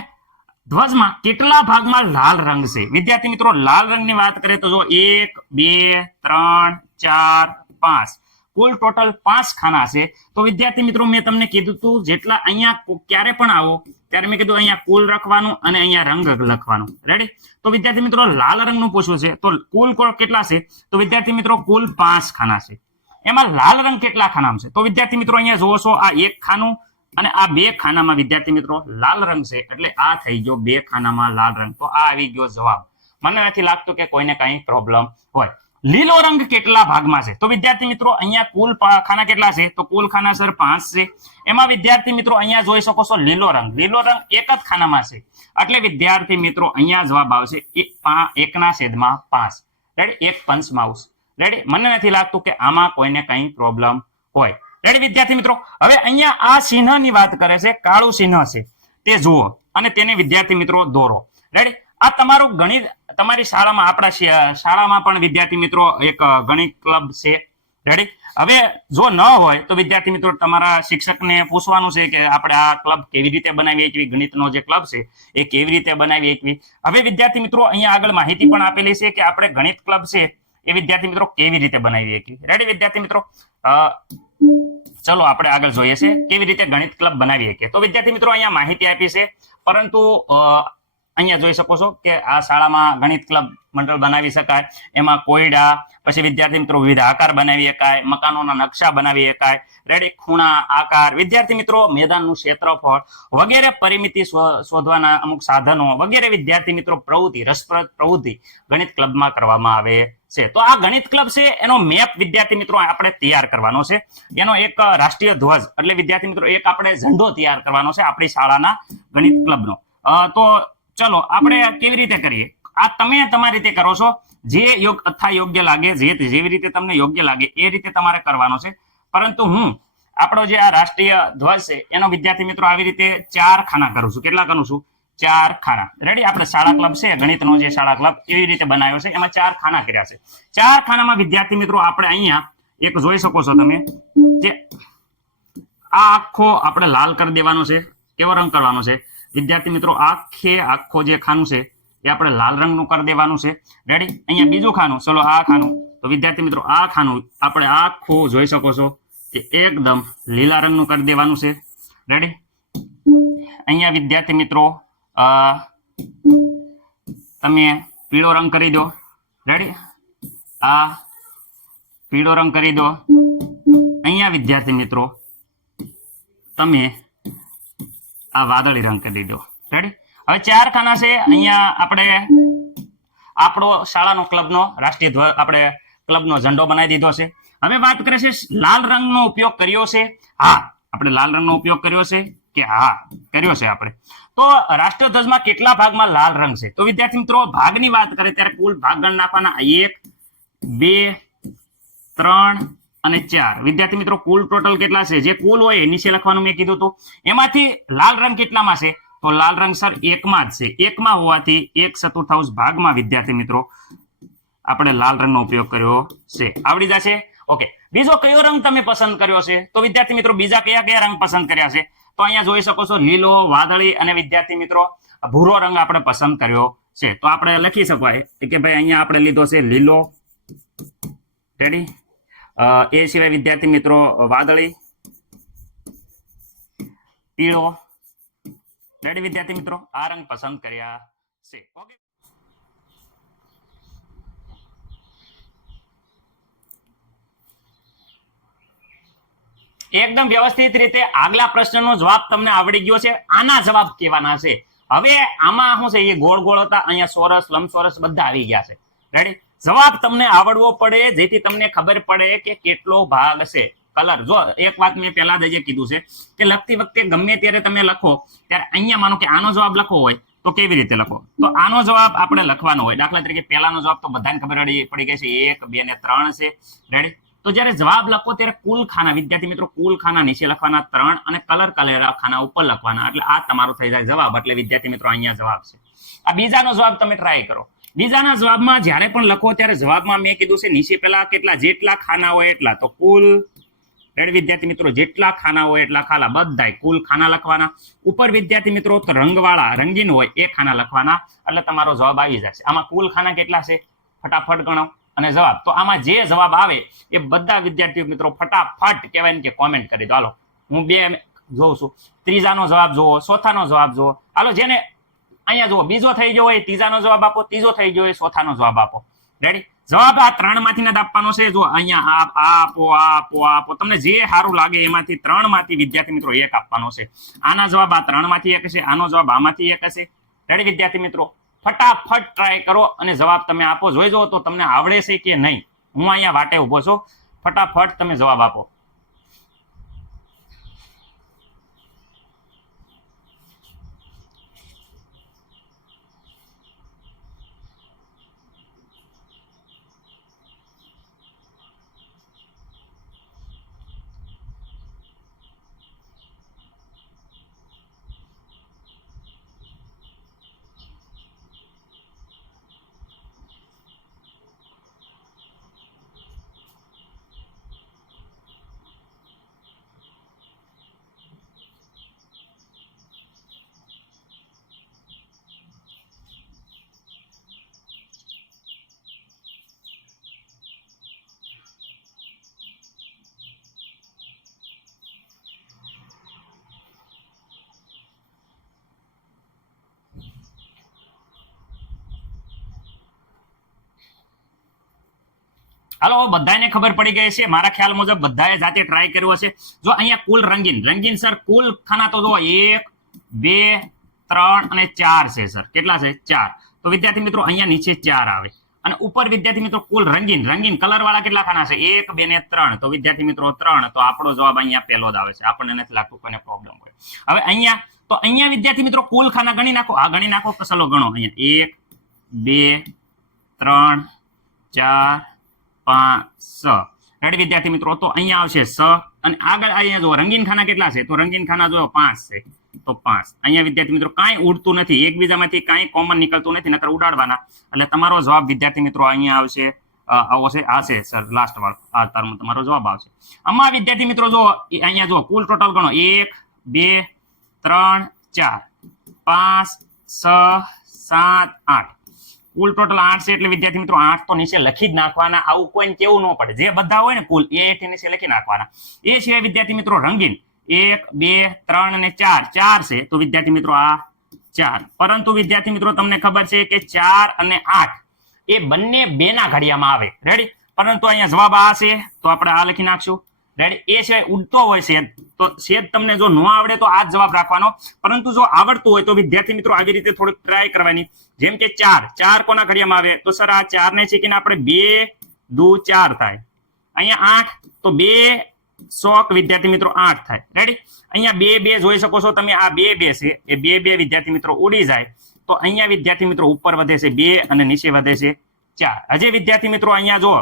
ધ્વજમાં કેટલા ભાગમાં લાલ રંગ છે વિદ્યાર્થી મિત્રો? લાલ રંગની વાત કરીએ તો જો 1, 2, 3, 4, 5 કુલ ટોટલ 5 ખાના છે. તો વિદ્યાર્થી મિત્રો મેં તમને કીધું હતું જેટલા અહીંયા ક્યારે પણ આવો ત્યારે મેં કીધું અહીંયા કુલ લખવાનું અને અહીંયા રંગ લખવાનું. રેડી, તો વિદ્યાર્થી મિત્રો લાલ રંગનું પૂછ્યું છે તો કુલ કેટલા છે? તો વિદ્યાર્થી મિત્રો કુલ 5 ખાના છે. એમાં લાલ રંગ કેટલા ખાનામાં છે? તો વિદ્યાર્થી મિત્રો અહીંયા જોવો છો આ 1 ખાનું અને આ 2 ખાનામાં વિદ્યાર્થી મિત્રો લાલ રંગ છે, એટલે આ થઈ ગયો 2 ખાનામાં લાલ રંગ. તો આ આવી ગયો જવાબ. મને નથી લાગતું કે કોઈને કઈ પ્રોબ્લેમ હોય. લીલો રંગ કેટલા ભાગમાં છે? તો વિદ્યાર્થી મિત્રો અહીંયા કુલ ખાના કેટલા છે? તો કુલ ખાના સર 5 છે. એમાં વિદ્યાર્થી મિત્રો અહીંયા જોઈ શકો છો લીલો રંગ 1 જ ખાનામાં છે. એટલે વિદ્યાર્થી મિત્રો અહીંયા જવાબ આવશે 1/5. રેડી, 1 પંચમાંશ. રેડી, મને નથી લાગતું કે આમાં કોઈને કઈ પ્રોબ્લેમ હોય. રેડી વિદ્યાર્થી મિત્રો, હવે અહીંયા આ ચિહ્નની વાત કરે છે, કાળું ચિહ્ન છે તે જુઓ અને તેને વિદ્યાર્થી મિત્રો દોરો. રેડી, આ તમારું ગણિત તમારી શાળામાં, આપણા શાળામાં પણ વિદ્યાર્થી મિત્રો એક ગણિત ક્લબ છે. રેડી, હવે જો ન હોય તો વિદ્યાર્થી મિત્રો તમારા શિક્ષકને પૂછવાનું છે કે આપણે આ ક્લબ કેવી રીતે બનાવી શકીએ, ગણિતનો જે ક્લબ છે એ કેવી રીતે બનાવી શકીએ. હવે વિદ્યાર્થી મિત્રો અહીંયા આગળ માહિતી પણ આપેલી છે કે આપણે ગણિત ક્લબ છે એ વિદ્યાર્થી મિત્રો કેવી રીતે બનાવી શકીએ. રેડી વિદ્યાર્થી મિત્રો, ચલો આપણે આગળ જોઈએ છે કેવી રીતે ગણિત ક્લબ બનાવી શકીએ. તો વિદ્યાર્થી મિત્રો અહીંયા માહિતી આપી છે, પરંતુ અહીંયા જોઈ શકો છો કે આ શાળામાં ગણિત ક્લબ મંડળ બનાવી શકાય. એમાં કોયડા, પછી વિદ્યાર્થી મિત્રો વિવિધ આકાર બનાવી શકાય, મકાનોના નકશા બનાવી શકાય. રેડી, ખૂણા, આકાર, વિદ્યાર્થી મિત્રો મેદાનનું ક્ષેત્રફળ વગેરે, પરિમિતિ શોધવાના અમુક સાધનો વગેરે વિદ્યાર્થી મિત્રો પ્રવૃત્તિ, રસપ્રદ પ્રવૃત્તિ ગણિત ક્લબમાં કરવામાં આવે છે. તો આ ગણિત ક્લબ છે એનો મેપ વિદ્યાર્થી મિત્રો આપણે તૈયાર કરવાનો છે. એનો એક રાષ્ટ્રીય ધ્વજ એટલે વિદ્યાર્થી મિત્રો એક આપણે ઝંડો તૈયાર કરવાનો છે આપણી શાળાના ગણિત ક્લબનો. તો ચલો આપણે કેવી રીતે કરીએ? આ તમે તમારી રીતે કરો છો, જે યોગ્ય લાગે, જેવી રીતે તમને યોગ્ય લાગે એ રીતે તમારે કરવાનો છે. પરંતુ હું આપણો જે આ રાષ્ટ્રીય ધ્વજ છે એનો વિદ્યાર્થી મિત્રો આવી રીતે 4 ખાના કરું છું. કેટલા કરું છું? 4 ખાના. રેડી, આપણે શાળા ક્લબ છે ગણિતનો જે શાળા ક્લબ એવી રીતે બનાવ્યો છે, એમાં 4 ખાના કર્યા છે. 4 ખાનામાં વિદ્યાર્થી મિત્રો આપણે અહીંયા એક જોઈ શકો છો તમે જે આ આખો આપણે લાલ કરી દેવાનો છે. કેવો રંગ કરવાનો છે વિદ્યાર્થી મિત્રો? આખો જે ખાનું છે એ આપણે લાલ રંગનું કરી દેવાનું છે. રેડી, અહીંયા બીજું ખાનું, ચલો આ ખાનું. તો વિદ્યાર્થી મિત્રો આ ખાનું આપણે આખું જોઈ શકો છો કે એકદમ લીલા રંગનું કરી દેવાનું છે. રેડી, અહીંયા વિદ્યાર્થી મિત્રો તમે પીળો રંગ કરી દો. રેડી? આ પીળો રંગ કરી દો. અહીંયા વિદ્યાર્થી મિત્રો તમે આ વાદળી રંગ કરી દો. રેડી? હવે 4 ખાના છે. અહીંયા આપણે આપણો શાળાનો ક્લબનો રાષ્ટ્રીય ધ્વજ આપણે ક્લબનો ઝંડો બનાવી દીધો છે. હવે વાત કરે છે લાલ રંગનો ઉપયોગ કર્યો છે. હા, આપણે લાલ રંગનો ઉપયોગ કર્યો છે કે હા કર્યો છે આપણે. તો રાષ્ટ્રધ્વજમાં કેટલા ભાગમાં લાલ રંગ છે? તો વિદ્યાર્થી મિત્રો ભાગની વાત કરે ત્યારે કુલ ભાગ ગણ નાખવાના 1 2 3 અને 4. વિદ્યાર્થી મિત્રો કુલ ટોટલ કેટલા છે? જે કુલ હોય નીચે લખવાનું મેં કીધું હતું. એમાંથી લાલ રંગ કેટલામાં છે? તો લાલ રંગ સર 1 માં જ છે. 1 માં હોવાથી 1/4 ભાગમાં વિદ્યાર્થી મિત્રો આપણે લાલ રંગનો ઉપયોગ કર્યો છે. આવડી જશે? ઓકે. બીજો કયો રંગ તમે પસંદ કર્યો છે? તો વિદ્યાર્થી મિત્રો બીજા કયા કયા રંગ પસંદ કર્યા છે? તો અહીંયા જોઈ શકો છો લીલો, વાદળી અને વિદ્યાર્થી મિત્રો ભૂરો રંગ આપણે પસંદ કર્યો છે. તો આપણે લખી શકાય કે ભાઈ અહીંયા આપણે લીધો છે લીલો. રેડી? એ સિવાય વિદ્યાર્થી મિત્રો વાદળી, પીળો. રેડી વિદ્યાર્થી મિત્રો? આ રંગ પસંદ કર્યા છે. ઓકે. એકદમ વ્યવસ્થિત રીતે આગલા પ્રશ્નનો જવાબ તમને આવડી ગયો છે. આના જવાબ કેવાના છે. હવે આમાં શું છે? એ ગોળ ગોળ હતા, અહીંયા ચોરસ, લંબચોરસ બધા આવી ગયા છે. રેડી? જવાબ તમને આવડવો પડે જેથી તમને ખબર પડે કે કેટલો ભાગ છે. કલર જો એક વાત મેં પહેલા જ કીધું છે કે લખતી વખતે ગમે ત્યારે તમે લખો ત્યારે અહીંયા માનો કે આનો જવાબ લખવો હોય તો કેવી રીતે લખો? તો આનો જવાબ આપણે લખવાનો હોય. દાખલા તરીકે પહેલાનો જવાબ તો બધાને ખબર પડી ગઈ છે, 1 2 ને 3 છે. રેડી? તો જ્યારે જવાબ લખો ત્યારે કુલ ખાના વિદ્યાર્થી મિત્રો કુલ ખાના નીચે લખવાના 3 અને કલર કરેલા ખાના ઉપર લખવાના. એટલે આ તમારો થઈ જાય જવાબ. એટલે વિદ્યાર્થી મિત્રો અહીંયા જવાબ છે. આ બીજાનો જવાબ તમે ટ્રાય કરો. બીજાના જવાબમાં જ્યારે પણ લખો ત્યારે જવાબમાં મેં કીધું છે નીચે પેલા કેટલા જેટલા ખાના હોય એટલા. તો કુલ રેડ વિદ્યાર્થી મિત્રો જેટલા ખાના હોય એટલા ખાના બધાય કુલ ખાના લખવાના. ઉપર વિદ્યાર્થી મિત્રો તો રંગવાળા રંગીન હોય એ ખાના લખવાના. એટલે તમારો જવાબ આવી જશે. આમાં કુલ ખાના કેટલા છે ફટાફટ ગણો અને જવાબ. તો આમાં જે જવાબ આવે એ બધા વિદ્યાર્થી મિત્રો ફટાફટ કહેવાય ને કે કોમેન્ટ કરી દો. હાલો હું 2 જોઉં છું. ત્રીજાનો જવાબ જોવો, ચોથાનો જવાબ જોવો. હાલો જેને અહીંયા જુઓ બીજો થઈ ગયો હોય ત્રીજાનો જવાબ આપો, ત્રીજો થઈ ગયો હોય ચોથાનો જવાબ આપો. રેડી? જવાબ આ 3 માંથી જ આપવાનો છે. જો અહીંયા આપો તમને જે સારું લાગે એમાંથી 3 માંથી વિદ્યાર્થી મિત્રો 1 આપવાનો છે. આના જવાબ આ 3 માંથી 1 હશે, આનો જવાબ આમાંથી 1 હશે. રેડી વિદ્યાર્થી મિત્રો? ફટાફટ ટ્રાય કરો અને જવાબ તમે આપો. જોઈ જો તો તમને આવડે છે કે નહીં. હું અહીંયા વાટે ઉભો છું. ફટાફટ તમે જવાબ આપો. હાલો બધાને ખબર પડી ગઈ છે મારા ખ્યાલ મુજબ બધાએ જાતે ટ્રાય કર્યો હશે. જો અહીંયા કુલ રંગીન સર કુલ ખાના તો જો 1 2 3 અને 4 છે સર. કેટલા છે? 4. તો વિદ્યાર્થી મિત્રો અહીંયા નીચે 4 આવે અને ઉપર વિદ્યાર્થી મિત્રો કુલ રંગીન કલર વાળા કેટલા ખાના છે? 1 2 ને 3. તો વિદ્યાર્થી મિત્રો 3. તો આપણો જવાબ અહીંયા પહેલો જ આવે છે. આપણને નથી લાગતું કોઈને પ્રોબ્લેમ હોય. હવે અહીંયા વિદ્યાર્થી મિત્રો કુલ ખાના ગણી નાખો. આ ગણી નાખો. કસલો ગણો. અહીંયા 1 2 3 4 5 6. રેડી વિદ્યાર્થી મિત્રો? તો અહીંયા આવશે 6 અને આગળ અહીંયા જો રંગીન ખાના કેટલા છે? તો રંગીન ખાના જો 5 છે. તો 5. અહીંયા વિદ્યાર્થી મિત્રો કાંઈ ઉડતું નથી, એકબીજામાંથી કાંઈ કોમન નીકળતું નથી, નકર ઉડાડવાના. એટલે તમારો જવાબ વિદ્યાર્થી મિત્રો અહીંયા આવશે આવો છે. આ છે સર લાસ્ટ વાળો. આ ટર્મ તમારો જવાબ આવશે. આમાં વિદ્યાર્થી મિત્રો જો અહીંયા જો કુલ ટોટલ ગણો 1 2 3 4 5 6 7 8. કુલ ટોટલ 8 છે. એટલે વિદ્યાર્થી મિત્રો 8 તો નીચે લખી જ નાખવાના. આવું કોઈને કેવું ન પડે. જે બધા હોય ને કુલ એ નીચે લખી નાખવાના. એ સિવાય વિદ્યાર્થી મિત્રો રંગીન 1 2 3 અને 4 છે. તો વિદ્યાર્થી મિત્રો આ 4 પરંતુ વિદ્યાર્થી મિત્રો તમને ખબર છે કે 4 અને 8 એ બંને 2 ના ઘડિયામાં આવે રેડી પરંતુ અહીંયા જવાબ આ છે તો આપણે આ લખી નાખશું રેડી એ છે ઉડતો હોય છેદ તો છેદ તમને જો ન આવડે તો આ જ જવાબ રાખવાનો પરંતુ જો આવડતું હોય તો વિદ્યાર્થી મિત્રો આવી રીતે થોડીક ટ્રાય કરવાની જેમ કે 4 કોના ઘડિયામાં આવે તો સર આ 4 ને શીખીને આપણે 2 દુ 4 થાય અહીંયા 8 તો 2 100 વિદ્યાર્થી મિત્રો 8 થાય રેડી અહીંયા 2 જોઈ શકો છો તમે આ 2 છે એ 2 વિદ્યાર્થી મિત્રો ઉડી જાય તો અહીંયા વિદ્યાર્થી મિત્રો ઉપર વધે છે 2 અને નીચે વધે છે 4 હજી વિદ્યાર્થી મિત્રો અહીંયા જો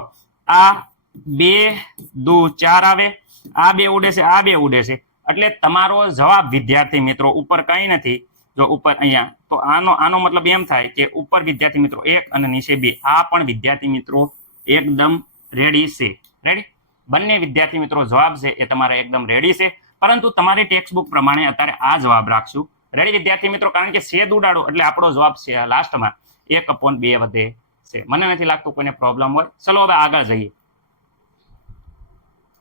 આ 2 દુ 4 આવે આ 2 ઉડે છે આ 2 ઉડે છે એટલે તમારો જવાબ વિદ્યાર્થી મિત્રો ઉપર કઈ નથી જો ઉપર અહીંયા તો આનો મતલબ એમ થાય કે ઉપર વિદ્યાર્થી મિત્રો 1 અને નીચે 2 આ પણ વિદ્યાર્થી મિત્રો એકદમ રેડી છે રેડી બંને વિદ્યાર્થી મિત્રો જવાબ છે એ તમારે એકદમ રેડી છે પરંતુ તમારી ટેક્સ્ટ બુક પ્રમાણે અત્યારે આ જવાબ રાખશું રેડી વિદ્યાર્થી મિત્રો કારણ કે છેદ ઉડાડો એટલે આપણો જવાબ છે લાસ્ટમાં 1/2 વધે છે મને નથી લાગતું કોઈને પ્રોબ્લેમ હોય ચલો હવે આગળ જઈએ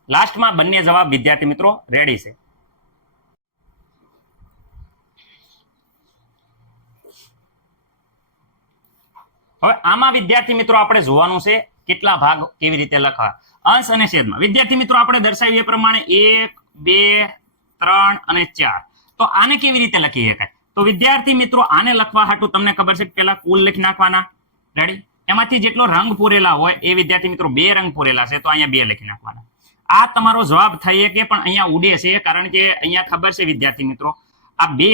લાસ્ટમાં બંને જવાબ વિદ્યાર્થી મિત્રો રેડી છે હવે આમાં વિદ્યાર્થી મિત્રો આપણે જોવાનું છે કેટલા ભાગ કેવી રીતે લખવા અંશ અને છેદમાં વિદ્યાર્થી મિત્રો આપણે દર્શાવીએ એ પ્રમાણે 1 2 3 અને 4 તો આને કેવી રીતે લખી શકાય તો વિદ્યાર્થી મિત્રો આને લખવા હાટુ તમને ખબર છે પહેલા કુલ લખી નાખવાના રેડી એમાંથી જેટલો રંગ પૂરેલા હોય એ વિદ્યાર્થી મિત્રો 2 રંગ પૂરેલા છે તો અહીંયા 2 લખી નાખવાના આ તમારો જવાબ થઈ કે પણ અહીંયા ઉડે છે કારણ કે અહીંયા ખબર છે વિદ્યાર્થી મિત્રો આ 2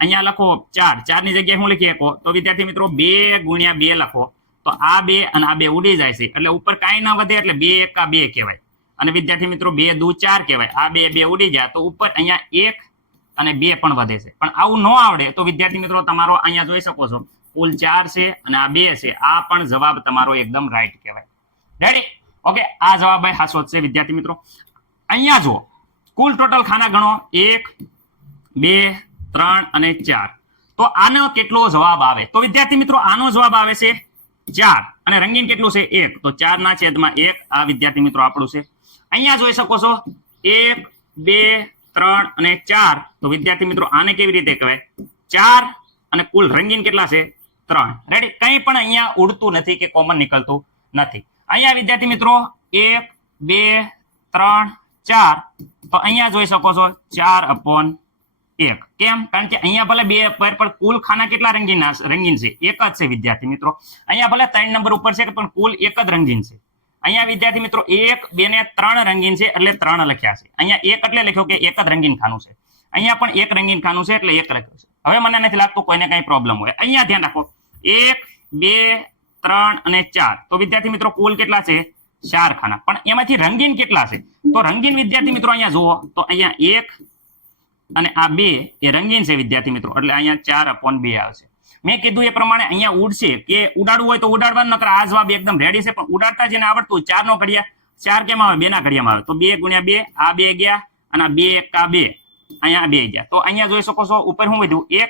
અહીંયા લખો 4 ની જગ્યાએ હું લખી શકો તો વિદ્યાર્થી મિત્રો 2 ગુણ્યા 2 લખો તો આ 2 અને આ 2 ઉડી જાય છે એટલે ઉપર કાંઈ ના વધે એટલે 2 એકા 2 કહેવાય અને વિદ્યાર્થી મિત્રો 2 દુ 4 કહેવાય આ 2 ઉડી જાય તો ઉપર અહીંયા 1 અને 2 પણ વધે છે પણ આવું ન આવડે તો વિદ્યાર્થી મિત્રો તમારો અહીંયા જોઈ શકો છો કુલ 4 છે અને આ 2 છે આ પણ જવાબ તમારો એકદમ રાઈટ કહેવાય રેડી ઓકે આ જવાબ ભાઈ હાસો છે વિદ્યાર્થી મિત્રો અહીંયા જો કુલ ટોટલ ખાના ગણો 1 2 3 અને 4 તો આનો કેટલો જવાબ આવે તો વિદ્યાર્થી મિત્રો આનો જવાબ આવે છે 4 અને રંગીન કેટલું છે 1 તો 4 ના છેદમાં 1 આ વિદ્યાર્થી મિત્રો આપણું છે અહીંયા જોઈ શકો છો 1 2 3 અને 4 તો વિદ્યાર્થી મિત્રો આને કેવી રીતે કહેવાય 4 અને કુલ રંગીન કેટલા છે 3 રેડી કંઈ પણ અહીંયા ઉડતું નથી કે કોમન નીકળતું નથી અહીંયા વિદ્યાર્થી મિત્રો 1 2 3 4 તો અહીંયા જોઈ શકો છો 4/1 કેમ કારણ કે અહીંયા ભલે 2 પર પણ કુલ ખાના કેટલા રંગીન છે એક જ છે વિદ્યાર્થી મિત્રો અહીંયા ભલે 3 નંબર ઉપર છે પણ કુલ એક જ રંગીન છે અહીંયા વિદ્યાર્થી મિત્રો 1 2 ને 3 રંગીન છે એટલે 3 લખ્યા છે અહીંયા 1 એટલે લખ્યો કે એક જ રંગીન ખાનું છે અહીંયા પણ એક રંગીન ખાનું છે એટલે 1 લખ્યું છે હવે મને નથી લાગતું કોઈને કઈ પ્રોબ્લેમ હોય અહીંયા ધ્યાન રાખો 1 2 3 અને 4 તો વિદ્યાર્થી મિત્રો કુલ કેટલા છે 4 ખાના પણ એમાંથી રંગીન કેટલા છે તો રંગીન વિદ્યાર્થી મિત્રો અહીંયા જુઓ તો અહીંયા 1 અને આ 2 એ રંગીન છે વિદ્યાર્થી મિત્રો એટલે અહીંયા 4/2 આવશે મેં કીધું એ પ્રમાણે અહીંયા ઉડશે કે ઉડાડવું હોય તો ઉડાડવાનું નકર આ જવાબ એકદમ રેડી છે પણ ઉડાડતા જેને આવડતું 4 નો ઘડિયા 4 કેમ આવે 2 ના ઘડિયામાં આવે તો 2 ગુણ્યા 2 આ 2 ગયા અને આ 2 એકા 2 અહીંયા 2 ગયા તો અહીંયા જોઈ શકો છો ઉપર શું વધ્યું 1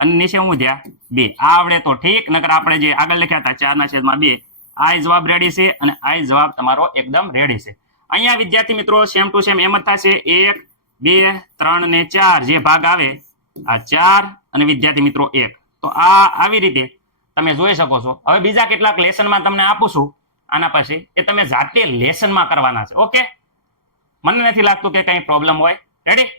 અને નીચે શું વધ્યા 2 આ આવડે તો ઠીક નકર આપણે જે આગળ લખ્યા હતા 4 ના છેદમાં 2 આ જવાબ રેડી છે અને આ જવાબ તમારો એકદમ રેડી છે અહીંયા વિદ્યાર્થી મિત્રો સેમ ટુ સેમ એમ જ થશે 1 2 3 ને 4 જે ભાગ આવે આ 4 અને વિદ્યાર્થી મિત્રો 1 તો આ આવી રીતે તમે જોઈ શકો છો હવે બીજા કેટલાક લેસનમાં તમને આપું છું આના પછી એ તમે જાતે લેસનમાં કરવાના છે ઓકે મને નથી લાગતું કે કઈ પ્રોબ્લેમ હોય રેડી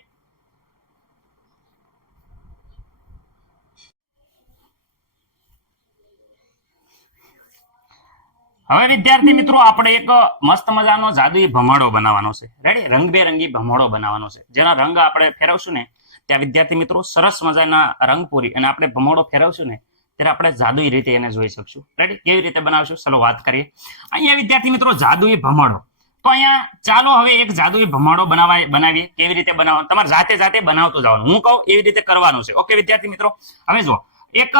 હવે વિદ્યાર્થી મિત્રો આપણે એક મસ્ત મજાનો જાદુઈ ભમરડો બનાવવાનો છે રેડી રંગબેરંગી ભમરડો બનાવવાનો છે જેના રંગ આપણે ફેરવશું ને ત્યાં વિદ્યાર્થી મિત્રો સરસ મજાના રંગ પૂરી અને આપણે ભમરડો ફેરવશું ને ત્યારે આપણે જાદુઈ રીતે એને જોઈ શકશું રેડી કેવી રીતે બનાવશું ચલો વાત કરીએ અહીંયા વિદ્યાર્થી મિત્રો જાદુઈ ભમરડો તો અહીંયા ચાલો હવે એક જાદુઈ ભમરડો બનાવીએ કેવી રીતે બનાવવાનો તમારે જાતે બનાવતું જવાનું હું કહું એવી રીતે કરવાનું છે ઓકે વિદ્યાર્થી મિત્રો હવે જો એક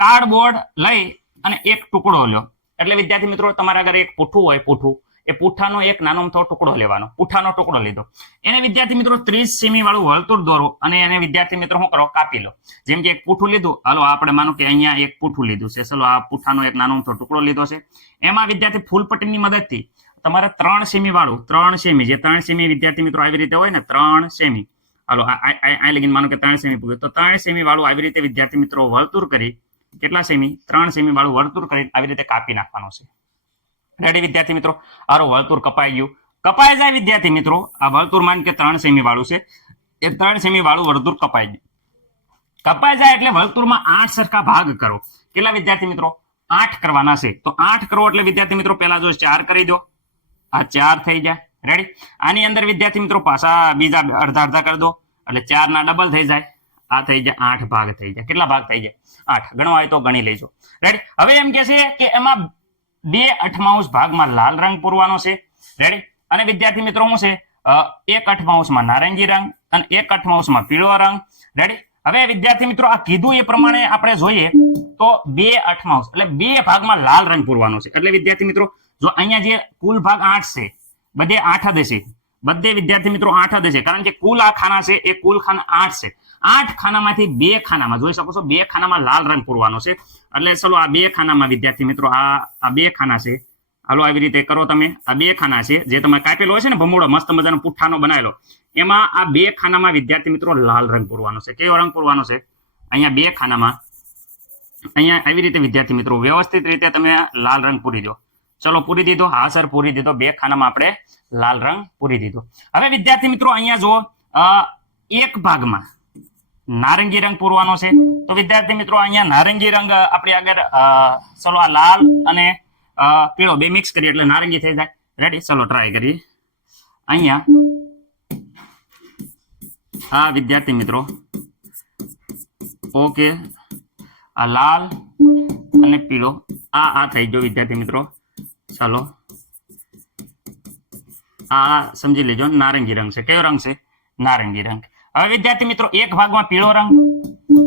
કાર્ડબોર્ડ લઈ અને એક ટુકડો લ્યો એટલે વિદ્યાર્થી મિત્રો તમારા ઘરે એક પૂઠું હોય પૂઠું એ પૂઠાનો એક નાનો અમથો ટુકડો લેવાનો પૂઠાનો ટુકડો લીધો એને વિદ્યાર્થી મિત્રો 30 સેમી વાળું વર્તુળ દોરો અને એને વિદ્યાર્થી મિત્રો શું કરો કાપી લો જેમ કે એક પૂઠું લીધું હાલો આપણે માનો કે અહીંયા એક પૂઠું લીધું છે ચલો આ પૂઠાનો એક નાનો અમથો ટુકડો લીધો છે એમાં વિદ્યાર્થી ફૂલપટ્ટીની મદદથી તમારે 3 સેમી વાળું 3 સેમી જે 3 સેમી વિદ્યાર્થી મિત્રો આવી રીતે હોય ને 3 સેમી હાલો આ લગીન માનો કે 3 સેમી પૂગ્યું તો 3 સેમી વાળું આવી રીતે વિદ્યાર્થી મિત્રો વર્તુળ કરી કેટલા સેમી 3 સેમી વાળું વર્તુળ કરી આવી રીતે કાપી નાખવાનો છે. રેડી વિદ્યાર્થી મિત્રો, આરો વર્તુળ કપાઈ ગયું. કપાઈ જાય વિદ્યાર્થી મિત્રો, આ વર્તુળ માન કે 3 સેમી વાળું છે, એ 3 સેમી વાળું વર્તુળ કપાઈ ગયું. કપાઈ જાય એટલે વર્તુળમાં 8 સરખા ભાગ કરો. કેટલા વિદ્યાર્થી મિત્રો? 8 કરવાના છે. તો 8 કરો એટલે વિદ્યાર્થી મિત્રો પહેલા જો 4 કરી દો, આ 4 થઈ જાય. રેડી. આની અંદર વિદ્યાર્થી મિત્રો પાછા બીજા અડધા અડધા કરી દો એટલે 4 ના ડબલ થઈ જાય. આ થઈ જાય 8 ભાગ થઈ જાય. કેટલા ભાગ થઈ જાય? 8. ગણવા હોય તો ગણી લેજો. રેડી. હવે એમ કે છે કે એમાં 2/8 ભાગમાં લાલ રંગ પૂરવાનો છે. રેડી. અને વિદ્યાર્થી મિત્રો શું છે? 1/8 નારંગી રંગ અને 1/8 પીળો રંગ. રેડી. હવે વિદ્યાર્થી મિત્રો આ કીધું એ પ્રમાણે આપણે જોઈએ તો 2/8 એટલે 2 ભાગમાં લાલ રંગ પૂરવાનો છે. એટલે વિદ્યાર્થી મિત્રો જો અહીંયા જે કુલ ભાગ 8 છે, બધે 8 જ હશે. બધે વિદ્યાર્થી મિત્રો 8 જ હશે, કારણ કે કુલ આ ખાના છે એ કુલ ખાના 8 છે. 8 ખાનામાંથી 2 ખાનામાં જોઈ શકો છો 2 ખાનામાં લાલ રંગ પૂરવાનો છે. એટલે ચલો આ 2 ખાનામાં વિદ્યાર્થી મિત્રો આ 2 ખાના છે. હાલો આવી રીતે કરો તમે. આ 2 ખાના છે જે તમે કાપેલો હોય છે ને ભમૂડો મસ્ત મજાનો પુઠ્ઠાનો બનાવેલો, એમાં આ 2 ખાનામાં વિદ્યાર્થી મિત્રો લાલ રંગ પૂરવાનો છે. કેવો રંગ પૂરવાનો છે? અહીંયા 2 ખાનામાં અહીંયા આવી રીતે વિદ્યાર્થી મિત્રો વ્યવસ્થિત રીતે તમે લાલ રંગ પૂરી દો. ચલો પૂરી દીધો. હા સર પૂરી દીધો. 2 ખાનામાં આપણે લાલ રંગ પૂરી દીધો. હવે વિદ્યાર્થી મિત્રો અહીંયા જો 1 ભાગમાં નારંગી રંગ પૂરવાનો છે. તો વિદ્યાર્થી મિત્રો અહીંયા નારંગી રંગ આપણે આગળ ચલો આ લાલ અને પીળો 2 મિક્સ કરીએ એટલે નારંગી થઈ જાય. રેડી. ચલો ટ્રાય કરીએ. અહીંયા હા વિદ્યાર્થી મિત્રો ઓકે, આ લાલ અને પીળો આ થઈ ગયો વિદ્યાર્થી મિત્રો. ચાલો આ સમજી લેજો નારંગી રંગ છે. કયો રંગ છે? નારંગી રંગ. હવે વિદ્યાર્થી મિત્રો 1 ભાગમાં પીળો રંગ.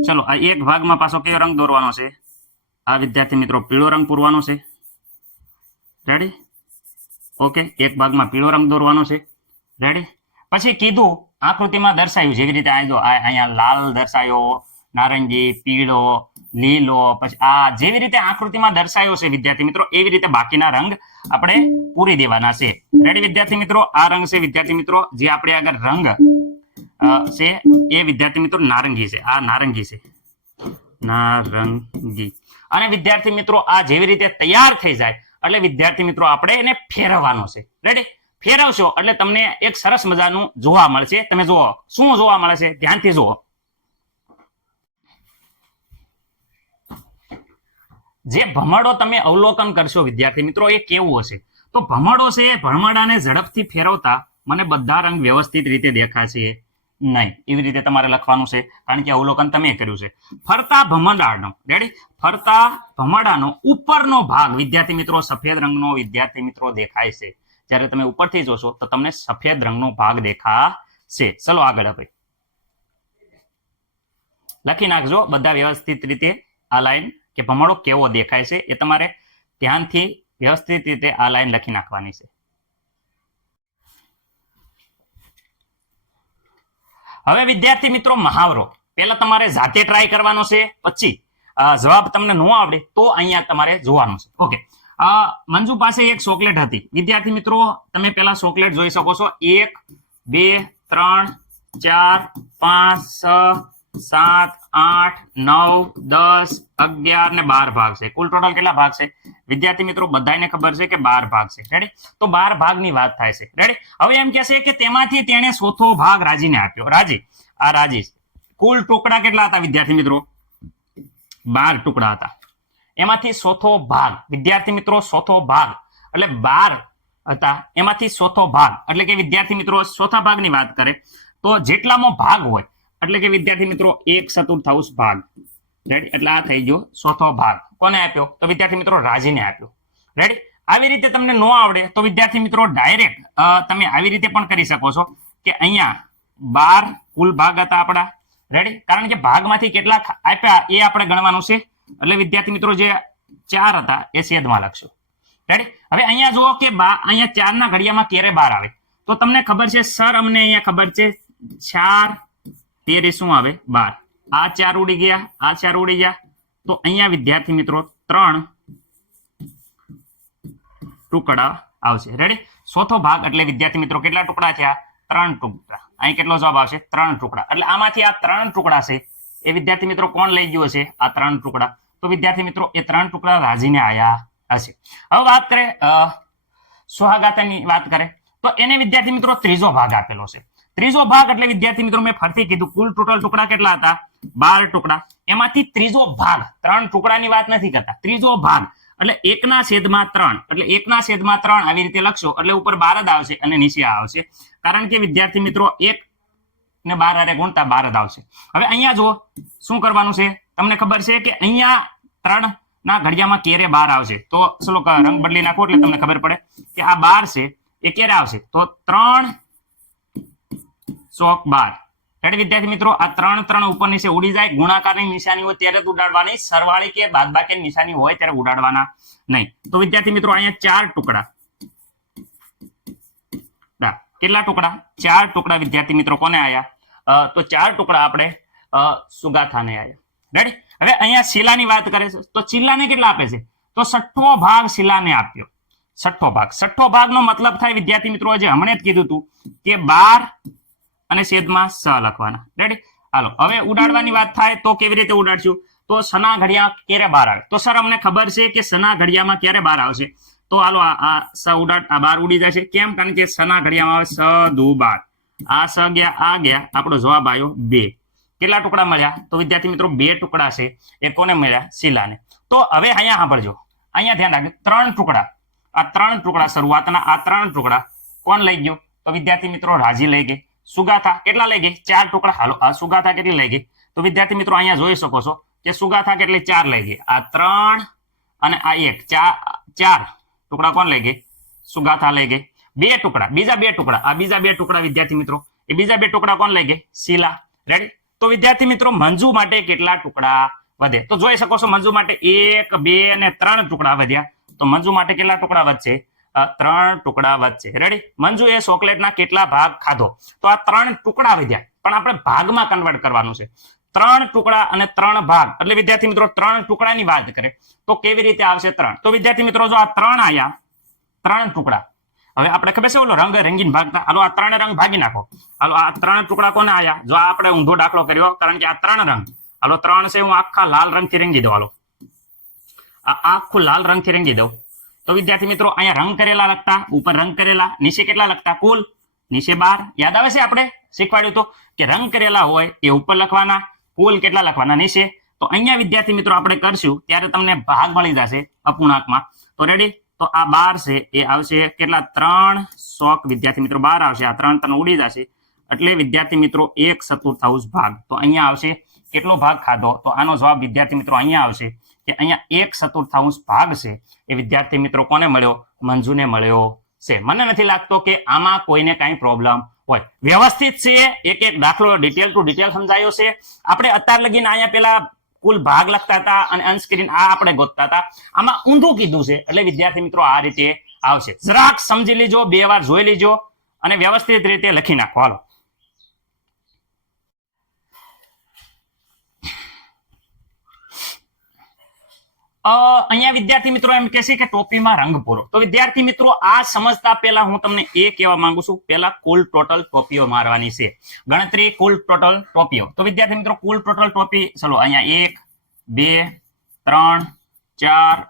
ચલો આ 1 ભાગમાં પાછો કયો રંગ દોરવાનો છે? આ વિદ્યાર્થી મિત્રો પીળો રંગ પૂરવાનો છે. રેડી. ઓકે, 1 ભાગમાં પીળો રંગ દોરવાનો છે. રેડી. પછી કીધું આકૃતિમાં દર્શાવ્યું જેવી રીતે અહીંયા લાલ દર્શાયો, નારંગી, પીળો, લીલો, પછી આ જેવી રીતે આકૃતિમાં દર્શાયો છે વિદ્યાર્થી મિત્રો એવી રીતે બાકીના રંગ આપણે પૂરી દેવાના છે. રેડી વિદ્યાર્થી મિત્રો. આ રંગ છે વિદ્યાર્થી મિત્રો જે આપણે આગળ રંગ છે એ વિદ્યાર્થી મિત્રો નારંગી છે. આ નારંગી છે, નારંગી. અને વિદ્યાર્થી મિત્રો આ જેવી રીતે તૈયાર થઈ જાય એટલે વિદ્યાર્થી મિત્રો આપણે એને ફેરવવાનો છે. રેડી. ફેરવશો એટલે તમને એક સરસ મજાનું જોવા મળશે. તમે જુઓ શું જોવા મળે છે, ધ્યાનથી જુઓ. જે ભમરડો તમે અવલોકન કરશો વિદ્યાર્થી મિત્રો એ કેવું હશે? તો ભમરડો છે ભમરડાને ઝડપથી ફેરવતા મને બધા રંગ વ્યવસ્થિત રીતે દેખાશે નહીં. એવી રીતે તમારે લખવાનું છે કારણ કે અવલોકન તમે કર્યું છે. ફરતા ભમરડાનો રેડી. ફરતા ભમરડાનો ઉપરનો ભાગ વિદ્યાર્થી મિત્રો સફેદ રંગનો વિદ્યાર્થી મિત્રો દેખાય છે. જ્યારે તમે ઉપરથી જોશો તો તમને સફેદ રંગનો ભાગ દેખાશે. ચલો આગળ હવે લખી નાખજો બધા વ્યવસ્થિત રીતે આ લાઈન કે ભમરડો કેવો દેખાય છે એ તમારે ધ્યાનથી વ્યવસ્થિત રીતે આ લાઈન લખી નાખવાની છે. હવે વિદ્યાર્થી મિત્રો મહાવરો પહેલા તમારે જાતે ટ્રાય કરવાનો છે, પછી જવાબ તમને ન આવડે તો અહીંયા તમારે જોવાનું છે. ઓકે. મંજુ પાસે એક ચોકલેટ હતી. વિદ્યાર્થી મિત્રો તમે પેલા ચોકલેટ જોઈ શકો છો. 1 2 3 4 5 6 7 8 9 10 11 ને 12 ભાગ છે. કુલ ટોટલ કેટલા ભાગ છે વિદ્યાર્થી મિત્રો? બધાને ખબર છે કે 12 ભાગ છે. રેડી. તો 12 ભાગની વાત થાય છે. રેડી. હવે એમ કહે છે કે તેમાંથી તેણે ચોથો ભાગ રાજીને આપ્યો. રાજી, આ રાજી. કુલ ટુકડા કેટલા હતા વિદ્યાર્થી મિત્રો? 12 ટુકડા હતા. એમાંથી ચોથો ભાગ વિદ્યાર્થી મિત્રો ચોથો ભાગ એટલે 12 હતા એમાંથી ચોથો ભાગ એટલે કે વિદ્યાર્થી મિત્રો ચોથા ભાગની વાત કરે તો જેટલામાં ભાગ હોય એટલે કે વિદ્યાર્થી મિત્રો 1/4 ભાગ. રેડી. એટલે આ થઈ ગયો ચોથો ભાગ. કોને આપ્યો? તો વિદ્યાર્થી મિત્રો રાજીને આપ્યો. રેડી. આવી રીતે તમને ન આવડે તો વિદ્યાર્થી મિત્રો ડાયરેક્ટ તમે આવી રીતે પણ કરી શકો છો કે અહીંયા 12 કુલ ભાગ હતા આપણા. રેડી. કારણ કે ભાગમાંથી કેટલા આપ્યા એ આપણે ગણવાનું છે. એટલે વિદ્યાર્થી મિત્રો જે 4 હતા એ છેદમાં લખશો. રેડી. હવે અહીંયા જુઓ કે અહીંયા 4 ના ઘડિયામાં ક્યારે 12 આવે તો તમને ખબર છે સર અમને અહીંયા ખબર છે 4 તેરે શું આવે? 12. આ 4 ઉડી ગયા, આ 4 ઉડી ગયા તો અહીંયા વિદ્યાર્થી મિત્રો 3 ટુકડા આવશે. રેડી. ચોથો ભાગ એટલે વિદ્યાર્થી મિત્રો કેટલા ટુકડા થયા? 3 ટુકડા. અહીં કેટલો જવાબ આવશે? 3 ટુકડા. એટલે આમાંથી આ 3 ટુકડા છે એ વિદ્યાર્થી મિત્રો કોણ લઈ ગયું હશે? આ 3 ટુકડા. તો વિદ્યાર્થી મિત્રો એ 3 ટુકડા રાજીને આયા હશે. હવે વાત કરે સુહાગાતાની વાત કરે તો એને વિદ્યાર્થી મિત્રો ત્રીજો ભાગ આપેલો છે. ત્રીજો ભાગ એટલે વિદ્યાર્થી મિત્રો મેં ફરીથી કીધું કુલ ટોટલ ટુકડા કેટલા હતા? 12 ટુકડા. એમાંથી ત્રીજો ભાગ, 3 ટુકડાની વાત નથી કરતા, ત્રીજો ભાગ એટલે 1/3 એટલે 1/3 આવી રીતે લખશો એટલે ઉપર 12 જ આવશે અને નીચે આવશે, કારણ કે વિદ્યાર્થી મિત્રો 1 ને 12 હારે ગુણતા 12 જ આવશે. હવે અહીંયા જો શું કરવાનું છે તમને ખબર છે કે અહીંયા 3 ના ઘડિયામાં ક્યારે 12 આવશે? તો ચલો રંગ બદલી નાખો એટલે તમને ખબર પડે કે આ 12 છે એ ક્યારે આવશે? તો 3 ચોક 12. એટલે વિદ્યાર્થી મિત્રો આ 3 ઉપર નીચે ઉડી જાય. ગુણાકારની નિશાની હોય ત્યારે જ ઉડાડવાની, સરવાળી કે બાદબાકી નિશાની હોય ત્યારે ઉડાડવાના નહીં. તો વિદ્યાર્થી મિત્રો અહીંયા 4 ટુકડા. કેટલા ટુકડા? 4 ટુકડા વિદ્યાર્થી મિત્રો કોને આયા? તો 4 ટુકડા આપણે સુગાથાને આયા. રેડી? હવે અહીંયા શીલાની વાત કરે છે તો શીલાને કેટલા આપે છે? તો 6ઠ્ઠો ભાગ શીલાને આપ્યો. 6ઠ્ઠો ભાગ. 6ઠ્ઠો ભાગનો મતલબ થાય વિદ્યાર્થી મિત્રો જે હમણે જ કીધું હતું કે 12 અને છેદમાં 6 લખવાના. રેડી? હાલો હવે ઉડાડવાની વાત થાય તો કેવી રીતે ઉડાડશું? તો સના ઘડિયા ક્યારે 12 આવે? તો સર અમને ખબર છે કે સના ઘડિયામાં ક્યારે 12 આવશે. તો હાલો આ સ ઉડાડ, આ 12 ઉડી જશે. કેમ? કારણ કે સના ઘડિયામાં આવે 6 દુ 12. આ સ ગયા, આ ગયા, આપણો જવાબ આવ્યો 2. કેટલા ટુકડા મળ્યા? તો વિદ્યાર્થી મિત્રો 2 ટુકડા છે એ કોને મળ્યા? શીલાને. તો હવે અહીંયા સાંભળજો, અહીંયા ધ્યાન રાખજો, 3 ટુકડા. આ 3 ટુકડા શરૂઆતના આ 3 ટુકડા કોણ લઈ ગયું? તો વિદ્યાર્થી મિત્રો રાજી લઈ ગઈ. સુગાથા કેટલા લઈ ગઈ? 4 ટુકડા. હાલો આ સુગાથા કેટલી લઈ ગઈ? તો વિદ્યાર્થી મિત્રો અહીંયા જોઈ શકો છો કે સુગાથા કેટલી? 4 લઈ ગઈ. આ 3 અને આ 1, 4 ટુકડા કોણ લઈ ગઈ? સુગાથા લઈ ગઈ. 2 ટુકડા, બીજા 2 ટુકડા, આ બીજા 2 ટુકડા વિદ્યાર્થી મિત્રો એ બીજા 2 ટુકડા કોણ લઈ ગઈ? શીલા. રેડી? તો વિદ્યાર્થી મિત્રો મંજુ માટે કેટલા ટુકડા વધે? તો જોઈ શકો છો મંજુ માટે 1, 2 અને 3 ટુકડા વધ્યા. તો મંજુ માટે કેટલા ટુકડા વધશે? 3 ટુકડા વધશે. રેડી? મંજુ એ ચોકલેટના કેટલા ભાગ ખાધો? તો આ 3 ટુકડા વધ્યા, પણ આપણે ભાગમાં કન્વર્ટ કરવાનું છે. 3 ટુકડા અને 3 ભાગ એટલે વિદ્યાર્થી મિત્રો 3 ટુકડાની વાત કરે તો કેવી રીતે આવશે 3? તો વિદ્યાર્થી મિત્રો જો આ 3 આયા, 3 ટુકડા. હવે આપણે ખબર છે ઓલો રંગ રંગીન ભાગતા, હાલો આ 3 રંગ ભાગી નાખો. હાલો આ 3 ટુકડા કોને આયા? જો આપણે ઊંધો દાખલો કર્યો, કારણ કે આ 3 રંગ, હાલો 3 છે, હું આખા લાલ રંગથી રંગી દઉં. હાલો આ આખું લાલ રંગથી રંગી દઉં. તો વિદ્યાર્થી મિત્રો અહીંયા રંગ કરેલા લખતા, ઉપર રંગ કરેલા, નીચે કેટલા લખતા? કુલ નીચે 12. યાદ આવે છે આપણે શીખવાડ્યું તો કે રંગ કરેલા હોય એ ઉપર લખવાના, કુલ કેટલા લખવાના નીચે. તો અહીંયા વિદ્યાર્થી મિત્રો આપણે કરશું ત્યારે તમને ભાગ મળી જશે અપૂર્ણાંકમાં. તો રેડી? તો આ 12 છે એ આવશે કેટલા? 3 ચોક વિદ્યાર્થી મિત્રો 12 આવશે. આ 3 3 ઉડી જશે એટલે વિદ્યાર્થી મિત્રો 1/4 ભાગ. તો અહીંયા આવશે કેટલો ભાગ ખાધો? તો આનો જવાબ વિદ્યાર્થી મિત્રો અહીંયા આવશે કે અહીંયા 1/4 ભાગ છે એ વિદ્યાર્થી મિત્રો કોને મળ્યો? મંજુને મળ્યો છે. મને નથી લાગતો કે આમાં કોઈને કઈ પ્રોબ્લેમ હોય. વ્યવસ્થિત છે, એક એક દાખલો ડિટેલ ટુ ડિટેલ સમજાયો છે. આપણે અત્યાર લગીને અહીંયા પેલા કુલ ભાગ લખતા હતા અને અનસ્ક્રીન આ આપણે ગોતતા હતા. આમાં ઊંધું કીધું છે એટલે વિદ્યાર્થી મિત્રો આ રીતે આવશે. જરાક સમજી લેજો, 2 વાર જોઈ લેજો અને વ્યવસ્થિત રીતે લખી નાખો. હાલો અહીંયા વિદ્યાર્થી મિત્રો એમ કહે છે કે ટોપીમાં રંગ પૂરો. તો વિદ્યાર્થી મિત્રો આ સમજતા પહેલા હું તમને એ કહેવા માંગુ છું, પહેલા કુલ ટોટલ ટોપીઓ મારવાની છે. ગણતરી કુલ ટોટલ ટોપીઓ. તો વિદ્યાર્થી મિત્રો કુલ ટોટલ ટોપી ચલો અહીંયા 1, 2, 3, 4,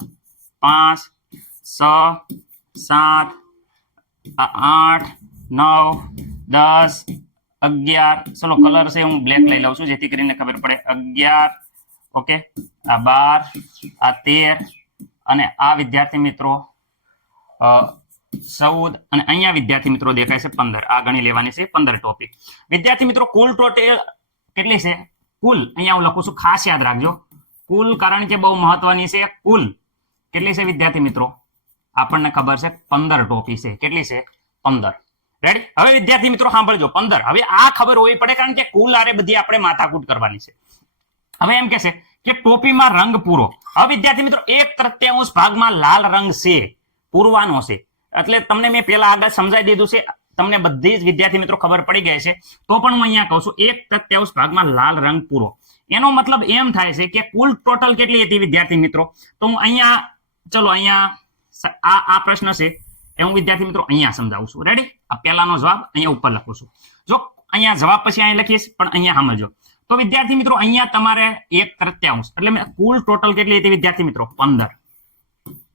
5, 6, 7, 8, 9, 10, 11. ચલો કલર છે હું બ્લેક લઈ લઉં છું જેથી કરીને ખબર પડે. 11, ઓકે, આ 12, આ 13 અને આ વિદ્યાર્થી મિત્રો 14 અને અહીંયા વિદ્યાર્થી મિત્રો દેખાય છે 15. આ ગણી લેવાની છે 15 ટોપી. વિદ્યાર્થી મિત્રો કુલ ટોટલ કેટલી છે? કુલ અહીંયા હું લખું છું, ખાસ યાદ રાખજો કુલ, કારણ કે બહુ મહત્વની છે. કુલ કેટલી છે વિદ્યાર્થી મિત્રો? આપણને ખબર છે 15 ટોપી છે. કેટલી છે? 15. રેડી? હવે વિદ્યાર્થી મિત્રો સાંભળજો, 15. હવે આ ખબર હોવી પડે કારણ કે કુલ આરે બધી આપણે માથાકૂટ કરવાની છે. હવે એમ કે છે કે ટોપીમાં રંગ પૂરો. હવે વિદ્યાર્થી મિત્રો 1/3 ભાગમાં લાલ રંગ છે, પૂરવાનો છે. એટલે તમને મેં પેલા આગળ સમજાવી દીધું છે, તમને બધી જ વિદ્યાર્થી મિત્રો ખબર પડી ગઈ છે. તો પણ હું અહીંયા કહું છું 1/3 ભાગમાં લાલ રંગ પૂરો. એનો મતલબ એમ થાય છે કે કુલ ટોટલ કેટલી હતી વિદ્યાર્થી મિત્રો? તો હું અહીંયા ચલો અહીંયા આ પ્રશ્ન છે એ હું વિદ્યાર્થી મિત્રો અહીંયા સમજાવું છું. રેડી? આ પહેલાનો જવાબ અહીંયા ઉપર લખું છું. જો અહીંયા જવાબ પછી અહીં લખીશ, પણ અહીંયા સમજો. તો વિદ્યાર્થી મિત્રો અહીંયા તમારે 1/3 એટલે કુલ ટોટલ કેટલી હતી વિદ્યાર્થી મિત્રો? 15.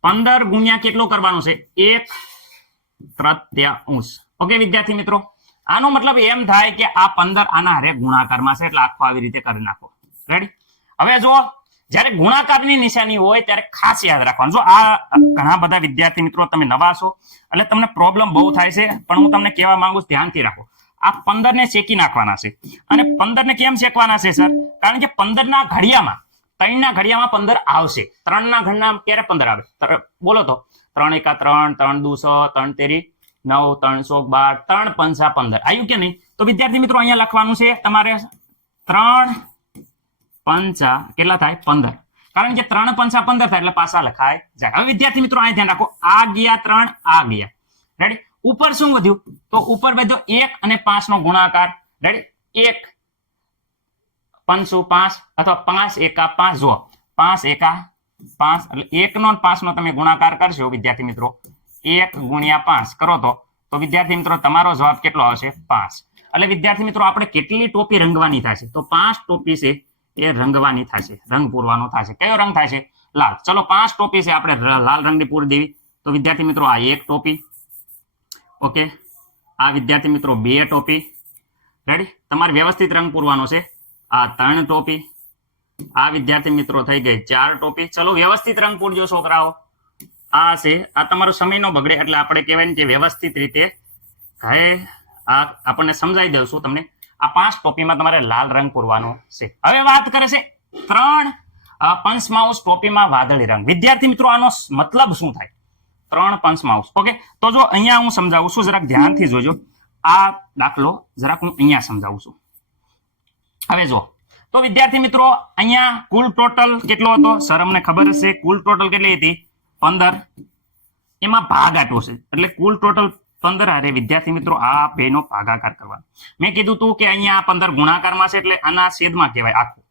15 ગુણ્યા કેટલો કરવાનો છે? 1/3. ઓકે વિદ્યાર્થી મિત્રો, આનો મતલબ એમ થાય કે આ 15 આના હારે ગુણાકારમાં છે, એટલે આખો આવી રીતે કરી નાખો. રેડી? હવે જો જ્યારે ગુણાકારની નિશાની હોય ત્યારે ખાસ યાદ રાખવાનું. જો આ ઘણા બધા વિદ્યાર્થી મિત્રો તમે નવા છો એટલે તમને પ્રોબ્લેમ બહુ થાય છે, પણ હું તમને કહેવા માંગુ છું ધ્યાનથી રાખો. આ 15 ને શેકી નાખવાના છે. અને 15 ને કેમ શેકવાના છે સર? કારણ કે 15 ના ઘડિયામાં 3 ના ઘડિયામાં 15 આવશે. 3 ના ઘડિયામાં ક્યારે 15 આવે? બોલો તો. 3 એકા 3, 3 દુ 6, 3 તેરી 9, 3 ચોક 12, 3 પંચા 15. આવ્યું કે નહીં? તો વિદ્યાર્થી મિત્રો અહીંયા લખવાનું છે તમારે 3 પંચા કેટલા થાય? 15. કારણ કે 3 પંચા 15 થાય એટલે પાછા લખાય જાય. હવે વિદ્યાર્થી મિત્રો અહીં ધ્યાન રાખો, આ ગયા 3, આ ગયા. રેડી? ઉપર શું વધ્યું? તો ઉપર વધ્યો 1 અને 5 નો ગુણાકાર. રેડી? 1 પંચું 5 અથવા 5 એકા 5. જો 5 એકા 5 એટલે 1 નો 5 નો તમે ગુણાકાર કરશો વિદ્યાર્થી મિત્રો, 1 ગુણ્યા 5 કરો તો વિદ્યાર્થી મિત્રો તમારો જવાબ કેટલો આવશે? 5. એટલે વિદ્યાર્થી મિત્રો આપણે કેટલી ટોપી રંગવાની થશે? તો 5 ટોપી છે એ રંગવાની થશે, રંગ પૂરવાનો થશે. કયો રંગ થાય છે? લાલ. ચલો 5 ટોપી છે, આપણે લાલ રંગની પૂરી દેવી. તો વિદ્યાર્થી મિત્રો આ 1 ટોપી. ઓકે, આ વિદ્યાર્થી મિત્રો 2 ટોપી. રેડી? તમારે વ્યવસ્થિત રંગ પૂરવાનો છે. આ 3 ટોપી. આ વિદ્યાર્થી મિત્રો થઈ ગઈ 4 ટોપી. ચલો વ્યવસ્થિત રંગ પૂરજો છોકરાઓ. આ છે, આ તમારો સમય નો બગડે એટલે આપણે કહેવાય ને જે વ્યવસ્થિત રીતે આ આપણને સમજાવી દઉં તમને. આ 5 ટોપીમાં તમારે લાલ રંગ પૂરવાનો છે. હવે વાત કરે છે 3 પંચમાઉસ ટોપીમાં વાદળી રંગ. વિદ્યાર્થી મિત્રો આનો મતલબ શું થાય? 3 પંચમાઉસ. ઓકે, તો જો અહીંયા હું સમજાવું છું, જરાક ધ્યાનથી જોજો. આ દાખલો જરાક હું અહીંયા સમજાવું છું. હવે જો તો વિદ્યાર્થી મિત્રો અહીંયા કુલ ટોટલ કેટલો હતો? સર અમને ખબર હશે કુલ ટોટલ કેટલી હતી? 15. એમાં ભાગ આટલો છે એટલે કુલ ટોટલ 15. અરે વિદ્યાર્થી મિત્રો આ બેનો ભાગાકાર કરવાનો. મેં કીધું તું કે અહીંયા 15 ગુણાકારમાં છે એટલે આના છેદમાં કહેવાય આખું.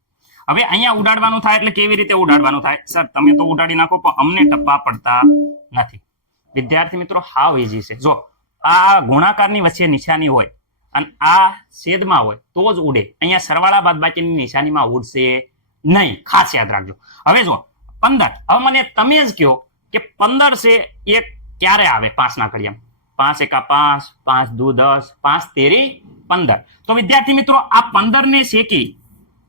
હવે અહીંયા ઉડાડવાનું થાય એટલે કેવી રીતે ઉડાડવાનું થાય? સર તમે તો ઉડાડી નાખો પણ અમને ટપ્પા પડતા નથી. વિદ્યાર્થી મિત્રો હાવ ઈઝી છે. જો આ ગુણાકારની વચ્ચે નિશાની હોય અને આ છેદમાં હોય તો જ ઉડે. અહીંયા સરવાળા બાદબાકીની નિશાનીમાં ઉડશે નહીં, ખાસ યાદ રાખજો. હવે જો 15, હવે મને તમે જ કહો કે 15 છે એ ક્યારે આવે? 5 ના ઘડિયામાં. 5 એકા 5, 5 દુ 10, 5 તેરી 15. તો વિદ્યાર્થી મિત્રો આ 15 ને શેકી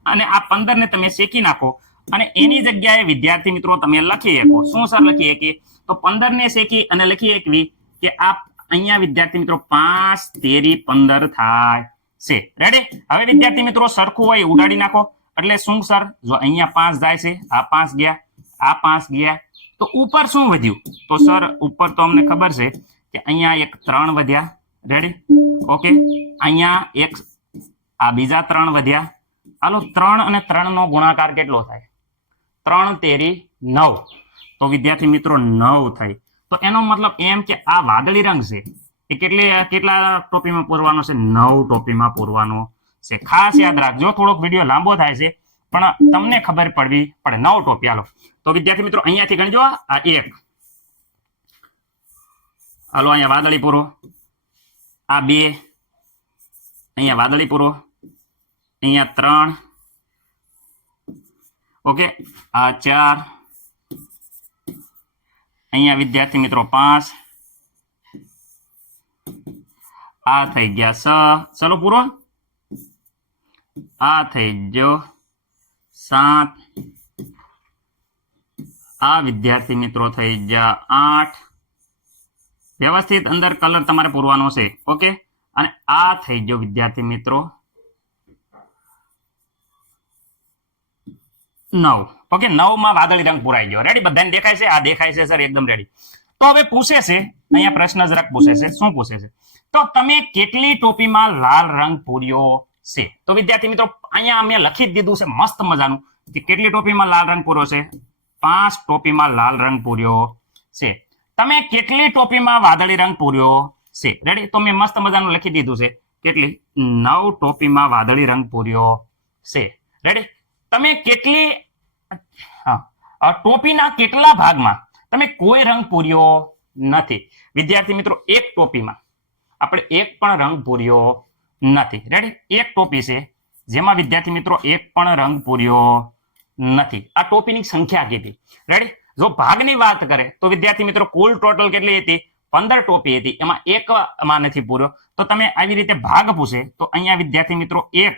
અને આ 15 ને તમે શેકી નાખો અને એની જગ્યાએ વિદ્યાર્થી મિત્રો તમે લખી શકો. શું સર લખી શકીએ? તો 15 ને શેકી અને લખી શકવી કે આ અહીંયા વિદ્યાર્થી મિત્રો 5 તેરી 15 થાય છે. રેડી? હવે વિદ્યાર્થી મિત્રો સરખું હોય ઉડાડી નાખો. એટલે શું સર? જો અહીંયા 5 જાય છે, આ 5 ગયા, આ 5 ગયા, તો ઉપર શું વધ્યું? તો સર ઉપર તો અમને ખબર છે કે અહીંયા એક 3 વધ્યા. રેડી? ઓકે, અહીંયા એક આ બીજા 3 વધ્યા. હાલો 3 અને 3 નો ગુણાકાર કેટલો થાય? 3 તેરી 9. તો વિદ્યાર્થી મિત્રો 9 થાય. તો એનો મતલબ એમ કે આ વાદળી રંગ છે એ કેટલા ટોપીમાં પૂરવાનો છે? 9 ટોપીમાં પૂરવાનો છે. ખાસ યાદ રાખજો, થોડોક વિડીયો લાંબો થાય છે પણ તમને ખબર પડવી પડે. 9 ટોપી. હાલો તો વિદ્યાર્થી મિત્રો અહીંયાથી ગણજો. આ 1, હાલો અહીંયા વાદળી પૂરો, આ 2, અહીંયા વાદળી પૂરો, અહીંયા 3, ઓકે, આ 4, અહીંયા વિદ્યાર્થી મિત્રો 5, આ થઈ ગયા 6, ચલો પૂરો, આ થઈ ગયો 7, આ વિદ્યાર્થી મિત્રો થઈ ગયા 8. વ્યવસ્થિત અંદર કલર તમારે પૂરવાનો છે. ઓકે, અને આ થઈ ગયો વિદ્યાર્થી મિત્રો 9. ઓકે, 9 માં વાદળી રંગ પૂરાઈ ગયો. રેડી? બધાને દેખાય છે? આ દેખાય છે સર, એકદમ રેડી. તો હવે પૂછે છે અહીંયા પ્રશ્ન જરાક પૂછે છે. શું પૂછે છે? તો તમે કેટલી ટોપીમાં લાલ રંગ પૂર્યો છે? તો વિદ્યાર્થી મિત્રો અહીંયા અમે લખી જ દીધું છે મસ્ત મજાનું કે કેટલી ટોપીમાં લાલ રંગ પૂર્યો છે? 5 ટોપીમાં લાલ રંગ પૂર્યો છે. તમે કેટલી ટોપીમાં વાદળી રંગ પૂર્યો છે? રેડી? તો મેં મસ્ત મજાનું લખી દીધું છે. કેટલી? 9 ટોપીમાં વાદળી રંગ પૂર્યો છે. રેડી? તમે કેટલી ટોપીના કેટલા ભાગમાં તમે કોઈ રંગ પૂર્યો નથી. વિદ્યાર્થી મિત્રો એક ટોપીમાં આપણે એક પણ રંગ પૂર્યો નથી. રેડી? એક ટોપી છે જેમાં વિદ્યાર્થી મિત્રો એક પણ રંગ પૂર્યો નથી. આ ટોપીની સંખ્યા કીધી. રેડી? જો ભાગની વાત કરે તો વિદ્યાર્થી મિત્રો કુલ ટોટલ કેટલી હતી? 15 ટોપી હતી, એમાં એક માં નથી પૂર્યો. તો તમે આવી રીતે ભાગ પૂછે તો અહીંયા વિદ્યાર્થી મિત્રો 1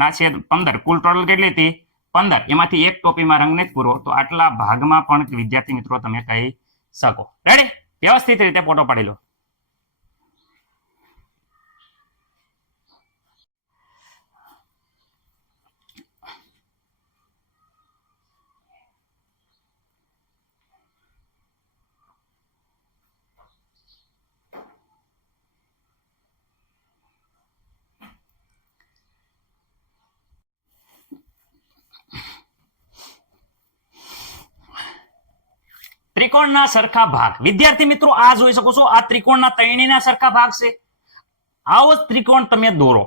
ના છેદ 15, કુલ ટોટલ કેટલી હતી? 15, એમાંથી એક ટોપીમાં રંગ નથી પૂરો, તો આટલા ભાગમાં પણ વિદ્યાર્થી મિત્રો તમે કહી શકો. રેડી? વ્યવસ્થિત રીતે ફોટો પાડી લો. ત્રિકોણના સરખા ભાગ. વિદ્યાર્થી મિત્રો આ જોઈ શકો છો, આ ત્રિકોણના ત્રણેયના સરખા ભાગ છે. આવો ત્રિકોણ તમે દોરો,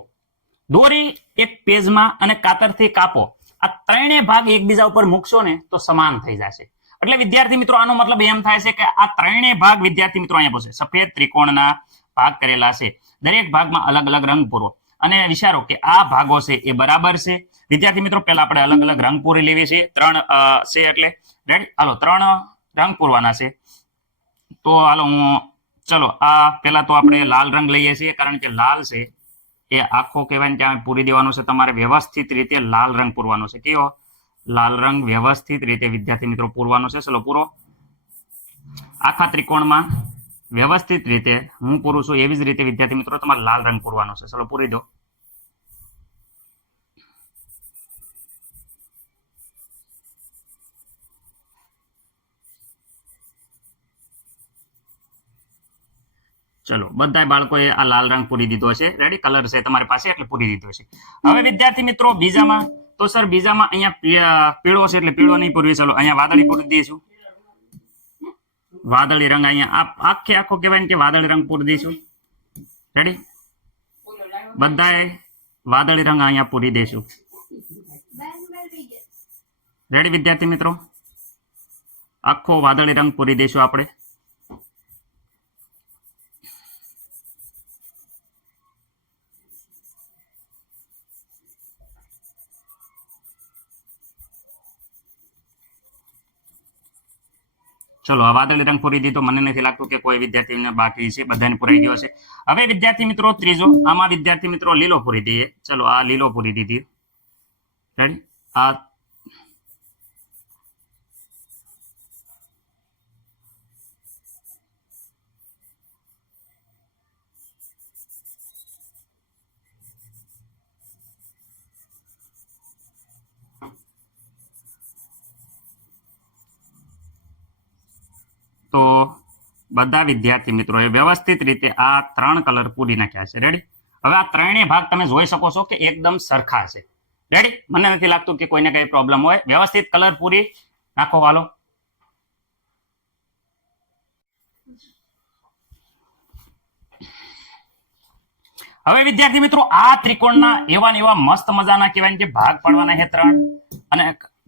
દોરી એક પેજમાં અને કાતરથી કાપો. આ ત્રણેય ભાગ એકબીજા ઉપર મૂકશો ને તો સમાન થઈ જશે. એટલે વિદ્યાર્થી મિત્રો આનો મતલબ એમ થાય છે કે આ ત્રણેય ભાગ વિદ્યાર્થી મિત્રો અહીંયા પૂછે સફેદ ત્રિકોણના ભાગ કરેલા છે. દરેક ભાગમાં અલગ અલગ રંગ પૂરો અને વિચારો કે આ ભાગો છે એ બરાબર છે. વિદ્યાર્થી મિત્રો પહેલા આપણે અલગ અલગ રંગ પૂરી લેવી છે. 3 છે એટલે રેડી? હાલો 3 રંગ પૂરવાના છે. તો હાલો ચલો આ પેલા તો આપણે લાલ રંગ લઈએ છીએ, કારણ કે લાલ છે એ આખો કહેવાય ને ત્યાં પૂરી દેવાનો છે. તમારે વ્યવસ્થિત રીતે લાલ રંગ પૂરવાનો છે. કયો? લાલ રંગ વ્યવસ્થિત રીતે વિદ્યાર્થી મિત્રો પૂરવાનો છે. ચલો પૂરો. આખા ત્રિકોણમાં વ્યવસ્થિત રીતે હું પૂરું છું એવી જ રીતે વિદ્યાર્થી મિત્રો તમારે લાલ રંગ પૂરવાનો છે. ચલો પૂરી દો. ચલો બધા બાળકોએ આ લાલ રંગ પૂરી દીધો છે. રેડી? કલર છે તમારી પાસે એટલે પૂરી દીધો છે. હવે વિદ્યાર્થી મિત્રો બીજામાં તો સર બીજામાં અહીંયા પીળો છે એટલે પીળો નહીં પૂરવી. ચલો અહીંયા વાદળી પૂરી દઈશું. વાદળી રંગ અહીંયા આખો કહેવાય ને કે વાદળી રંગ પૂરી દઈશું. રેડી? બધાએ વાદળી રંગ અહીંયા પૂરી દઈશું. રેડી વિદ્યાર્થી મિત્રો? આખો વાદળી રંગ પૂરી દઈશું આપણે. ચલો આ વાદળી રંગ પૂરી દીધો. મને નથી લાગતું કે કોઈ વિદ્યાર્થીને બાકી છે, બધાને પૂરાઈ ગયો છે. હવે વિદ્યાર્થી મિત્રો ત્રીજો, આમાં વિદ્યાર્થી મિત્રો લીલો પૂરી દઈએ. ચલો આ લીલો પૂરી દીધી. રેડી? આ તો બધા વિદ્યાર્થી મિત્રોએ વ્યવસ્થિત રીતે આ 3 કલર પૂરી નાખ્યા છે. રેડી? હવે આ ત્રણેય ભાગ તમે જોઈ શકો છો કે એકદમ સરખા છે. રેડી? મને નથી લાગતું કે કોઈને કઈ પ્રોબ્લેમ હોય. વ્યવસ્થિત કલર પૂરી નાખો. હાલો હવે વિદ્યાર્થી મિત્રો આ ત્રિકોણના એવા ને એવા મસ્ત મજાના કહેવાય કે ભાગ પાડવાના છે 3 અને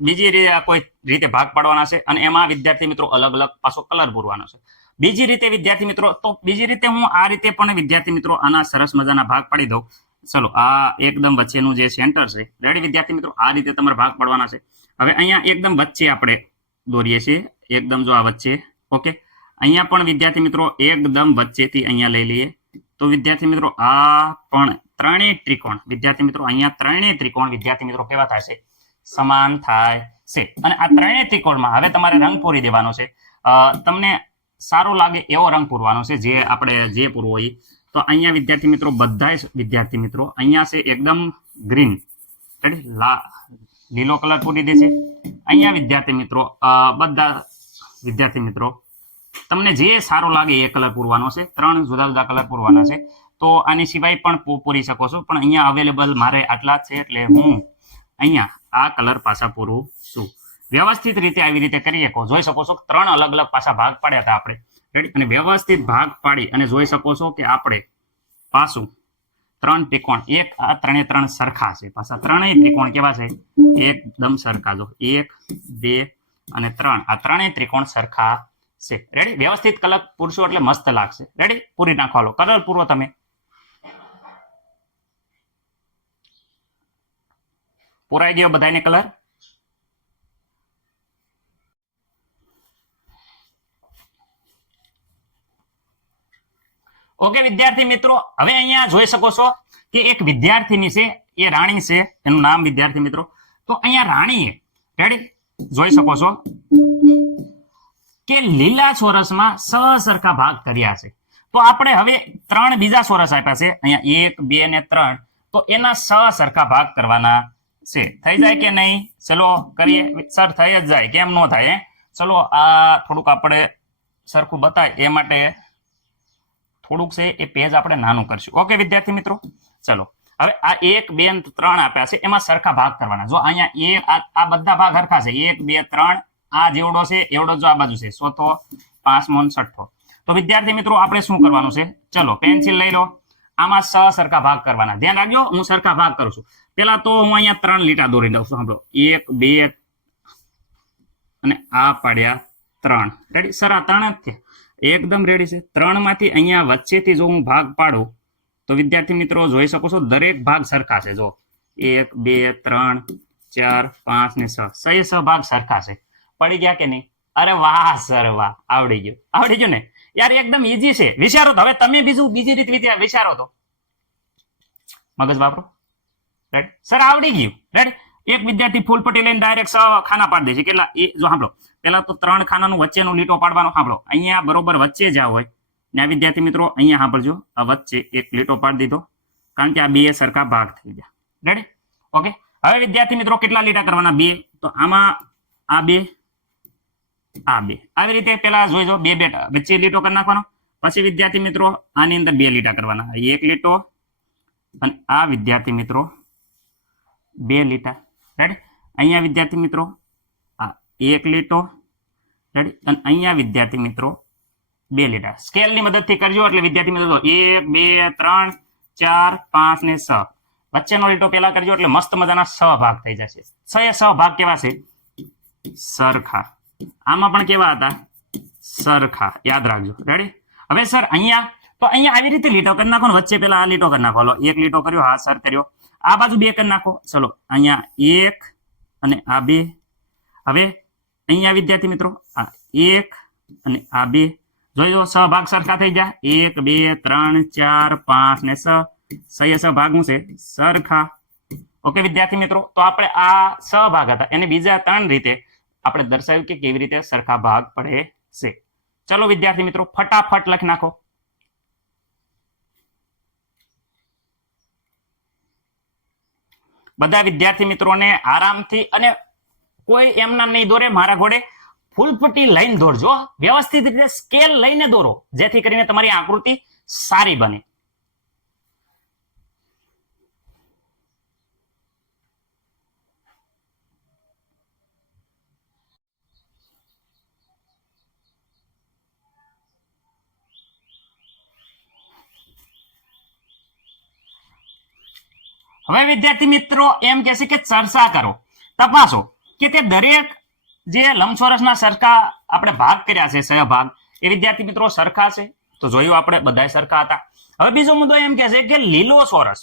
બીજી કોઈ રીતે ભાગ પાડવાના છે અને એમાં વિદ્યાર્થી મિત્રો અલગ અલગ પાછો કલર પૂરવાનો છે. બીજી રીતે વિદ્યાર્થી મિત્રો તો બીજી રીતે હું આ રીતે પણ વિદ્યાર્થી મિત્રો આના સરસ મજાના ભાગ પાડી દઉં. ચલો આ એકદમ વચ્ચેનું જે સેન્ટર છે. રેડી વિદ્યાર્થી મિત્રો? આ રીતે તમારે ભાગ પાડવાના છે. હવે અહીંયા એકદમ વચ્ચે આપણે દોરીએ છીએ. એકદમ જો આ વચ્ચે. ઓકે? અહીંયા પણ વિદ્યાર્થી મિત્રો એકદમ વચ્ચેથી અહીંયા લઈ લઈએ. તો વિદ્યાર્થી મિત્રો આ પણ ત્રણેય ત્રિકોણ વિદ્યાર્થી મિત્રો અહીંયા ત્રણેય ત્રિકોણ વિદ્યાર્થી મિત્રો કેવા થાય છે? સમાન થાય છે. અને આ ત્રણેય ત્રિકોણમાં હવે તમારે રંગ પૂરી દેવાનો છે. તમને સારો લાગે એવો રંગ પૂરવાનો છે, જે આપણે જે પૂરવો હોય. તો અહીંયા વિદ્યાર્થી મિત્રો બધા વિદ્યાર્થી મિત્રો અહીંયા છે એકદમ ગ્રીન. લીલો કલર પૂરી દે છે. અહીંયા વિદ્યાર્થી મિત્રો બધા વિદ્યાર્થી મિત્રો તમને જે સારો લાગે એ કલર પૂરવાનો છે. 3 જુદા જુદા કલર પૂરવાના છે. તો આની સિવાય પણ પૂરી શકો છો, પણ અહીંયા અવેલેબલ મારે આટલા જ છે એટલે હું અહીંયા આ કલર પાછા પૂરું છું. વ્યવસ્થિત રીતે આવી રીતે કરી શકો. જોઈ શકો છો 3 અલગ અલગ પાછા ભાગ પાડ્યા હતા આપણે. રેડી? અને વ્યવસ્થિત ભાગ પાડી અને જોઈ શકો છો કે આપણે પાછું 3 ત્રિકોણ એક આ 3 સરખા છે. પાછા ત્રણેય ત્રિકોણ કેવા છે? એકદમ સરખા. જો 1 2 અને 3 આ ત્રણેય ત્રિકોણ સરખા છે. રેડી? વ્યવસ્થિત કલર પૂરશો એટલે મસ્ત લાગશે. રેડી? પૂરી નાખો. હાલો કલર પૂરો તમે. પૂરાઈ ગયો બધાને કલર? ઓકે વિદ્યાર્થી મિત્રો, હવે અહીંયા જોઈ શકો છો કે એક વિદ્યાર્થીની છે, એ રાણી છે, એનું નામ વિદ્યાર્થી મિત્રો. તો અહીંયા રાણીએ રેડી જોઈ શકો છો કે લીલા ચોરસમાં સહસરખા ભાગ કર્યા છે. તો આપણે હવે 3 બીજા ચોરસ આપ્યા છે અહીંયા 1 2 અને 3. તો એના સહસરખા ભાગ કરવાના છે. થઈ જાય કે નહીં? ચલો કરીએ. સર થઈ જ જાય, કેમ ન થાય? ચલો આ થોડુંક આપણે સરખું બતાય એ માટે થોડુંક છે એ પેજ આપણે નાનું કરશું. ઓકે વિદ્યાર્થી મિત્રો, ચલો હવે આ 1 2 અને 3 આપ્યા છે, એમાં સરખા ભાગ કરવાના. જો અહીંયા આ બધા ભાગ સરખા છે, 1 2 3. આ જેવડો છે એવડો જો આ બાજુ છે, ચોથો, પાંચમો અને છઠ્ઠો. તો વિદ્યાર્થી મિત્રો આપણે શું કરવાનું છે? ચલો પેન્સિલ લઈ લો. આમાં સરખા ભાગ કરવાના. ધ્યાન રાખજો, હું સરખા ભાગ કરું છું. પેલા તો હું અહીંયા 3 લીટા દોરી દઉં છું. સાંભળો, 1 2 અને આ પાડ્યા 3. રેડી? સર આ 3 જ છે, એકદમ રેડી છે. 3 માંથી અહીંયા વચ્ચેથી જો હું ભાગ પાડું તો વિદ્યાર્થી મિત્રો જોઈ શકો છો દરેક ભાગ સરખા છે. જો 1 2 3 4 5 ને 6, 6 ભાગ સરખા છે. પડી ગયા કે નહીં? અરે વાહ સર વાહ, આવડી ગયું. આવડી ગયું ને યાર? એકદમ ઈઝી છે. વિચારો તો હવે તમે બીજી રીતે વિચારો તો, મગજ વાપરો. રેડી? સર આવડી ગયું. રેડી? એક વિદ્યાર્થી ફૂલપટ્ટી લઈને ડાયરેક્ટ 6 ખાના પાડી દે છે. કેટલા? એ જો સાંભળો, પેલા તો 3 ખાનાનું વચ્ચેનો લીટો પાડવાનો. સાંભળો, અહીંયા બરોબર વચ્ચે જ્યાં હોય ને વિદ્યાર્થી મિત્રો અહીંયા સાંભળજો, આ વચ્ચે એક લીટો પાડી દીધો, કારણ કે આ 2 સરખા ભાગ થઈ ગયા. રેડી? ઓકે. હવે વિદ્યાર્થી મિત્રો કેટલા લીટા કરવાના? 2. તો આમાં આ 2 આ 2 આવી રીતે પેલા જોઈજો, 2 વચ્ચે લીટો કરી નાખવાનો. પછી વિદ્યાર્થી મિત્રો આની અંદર 2 લીટા કરવાના, 1 લીટો અને આ વિદ્યાર્થી મિત્રો 2 લીટા. રેડી? અહીંયા વિદ્યાર્થી મિત્રો આ 1 લીટો. રેડી? અને અહીંયા વિદ્યાર્થી મિત્રો 2 લીટા. સ્કેલની મદદથી કરજો એટલે વિદ્યાર્થી મિત્રો 1 2 3 4 5 ને 6. વચ્ચેનો લીટો પેલા કરજો એટલે મસ્ત મજાના 6 ભાગ થઈ જશે. 6 ભાગ કેવા છે? સરખા. આમાં પણ કેવા હતા? સરખા. યાદ રાખજો. રેડી? હવે સર અહીંયા તો અહીંયા આવી રીતે લીટો કરી નાખો ને, વચ્ચે પેલા આ લીટો કરી નાખો. 1 લીટો કર્યો, હા સર કર્યો. આ બાજુ 2 કરી નાખો. ચલો અહીંયા 1 અને આ 2. હવે અહીંયા વિદ્યાર્થી મિત્રો આ 1 અને આ 2 જોઈજો, 6 ભાગ સરખા થઈ ગયા. 1 2 3 4 5 ને 6. 6 ભાગ શું છે? સરખા. ઓકે વિદ્યાર્થી મિત્રો, તો આપણે આ 6 ભાગ હતા એને બીજા 3 રીતે આપણે દર્શાવ્યું કે કેવી રીતે સરખા ભાગ પડે છે. ચલો વિદ્યાર્થી મિત્રો ફટાફટ લખી નાખો. બધા વિદ્યાર્થી મિત્રોને આરામથી, અને કોઈ એમના નહીં દોરે, મારા ઘોડે ફૂલપટ્ટી લઈને દોરજો. વ્યવસ્થિત રીતે સ્કેલ લઈને દોરો, જેથી કરીને તમારી આકૃતિ સારી બને. હવે વિદ્યાર્થી મિત્રો એમ કહે છે કે ચર્ચા કરો, તપાસો કે તે દરેક જે લંબચોરસના સરખા આપણે ભાગ કર્યા છે, સહભાગ, એ વિદ્યાર્થી મિત્રો સરખા છે. તો જોયું આપણે બધાય સરખા હતા. હવે બીજો મુદ્દો એમ કહે છે કે લીલો ચોરસ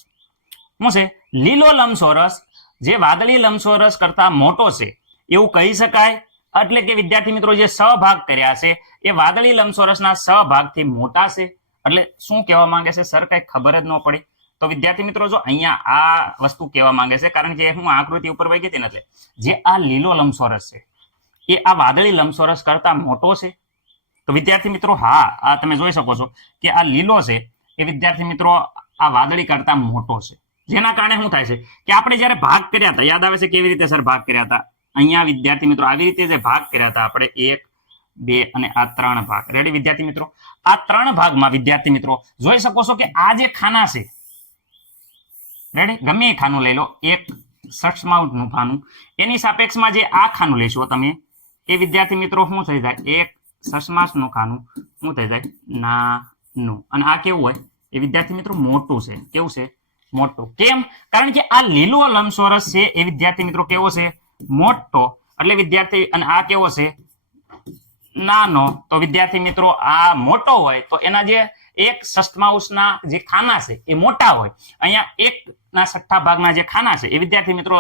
શું છે? લીલો લંબચોરસ જે વાદળી લંબચોરસ કરતા મોટો છે એવું કહી શકાય. એટલે કે વિદ્યાર્થી મિત્રો જે સહભાગ કર્યા છે એ વાદળી લંબચોરસના સહભાગથી મોટા છે. એટલે શું કહેવા માંગે છે સર? કઈ ખબર જ ન પડી. તો વિદ્યાર્થી મિત્રો જો અહીંયા આ વસ્તુ કહેવા માંગે છે, કારણ કે હું આકૃતિ ઉપર વહી ગઈ હતી ને, એટલે જે આ લીલો લંબચોરસ છે એ આ વાદળી લંબચોરસ કરતા મોટો છે. તો વિદ્યાર્થી મિત્રો હા, આ તમે જોઈ શકો છો કે આ લીલો છે એ વિદ્યાર્થી મિત્રો આ વાદળી કરતા મોટો છે. જેના કારણે શું થાય છે કે આપણે જયારે ભાગ કર્યા હતા, યાદ આવે છે કેવી રીતે સર ભાગ કર્યા હતા? અહીંયા વિદ્યાર્થી મિત્રો આવી રીતે જે ભાગ કર્યા હતા આપણે 1 2 અને આ 3 ભાગ. રેડી વિદ્યાર્થી મિત્રો? આ 3 ભાગમાં વિદ્યાર્થી મિત્રો જોઈ શકો છો કે આ જે ખાના છે, રેડી, ગમે એ ખાનું લઈ લો, એક ષષ્ઠમાંશનું ખાનું, એની સાપેક્ષમાં જે આ ખાનું લેશો તમે એ વિદ્યાર્થી મિત્રો શું થઈ જાય? એક ષષ્ઠમાંશનું ખાનું શું થઈ જાય? નાનું. અને આ કેવું હોય? એ વિદ્યાર્થી મિત્રો મોટું છે. કેવું છે? મોટું. કેમ? કારણ કે આ લીલો લંબચોરસ છે એ વિદ્યાર્થી મિત્રો કેવો છે? મોટો. એટલે વિદ્યાર્થી, અને આ કેવો છે? નાનો, તો વિદ્યાર્થી મિત્રો આ મોટો હોય તો એના જે એક ષષ્ઠમાંશના જે ખાના છે એ મોટા હોય. અહીંયા 1/6 ભાગના જે ખાના છે એ વિદ્યાર્થી મિત્રો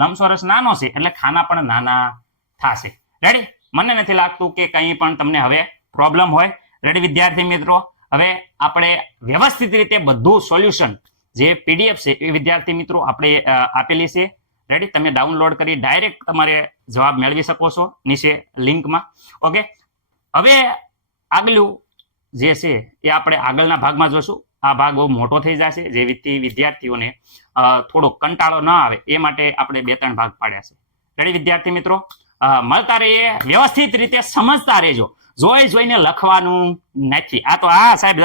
લંબચોરસ નાનો છે એટલે ખાના પણ નાના થશે. રેડી? મને નથી લાગતું કે કંઈ પણ તમને હવે પ્રોબ્લેમ હોય. રેડી વિદ્યાર્થી મિત્રો? હવે આપણે વ્યવસ્થિત રીતે બધું સોલ્યુશન જે પીડીએફ છે એ વિદ્યાર્થી મિત્રો આપણે આપેલી છે. રેડી? તમે ડાઉનલોડ કરી ડાયરેક્ટ તમારે જવાબ મેળવી શકો છો નીચે લિંકમાં. ઓકે, હવે આગલું જે છે એ આપણે આગળના ભાગમાં જોશું. આ ભાગ બહુ મોટો થઈ જશે, જેથી વિદ્યાર્થીઓને થોડો કંટાળો ન આવે એ માટે આપણે 2-3 ભાગ પાડ્યા છે. રેડી વિદ્યાર્થી મિત્રો? મળતા રહીએ, વ્યવસ્થિત રીતે સમજતા રહેજો. જોઈને લખવાનું નથી. આ તો સાહેબ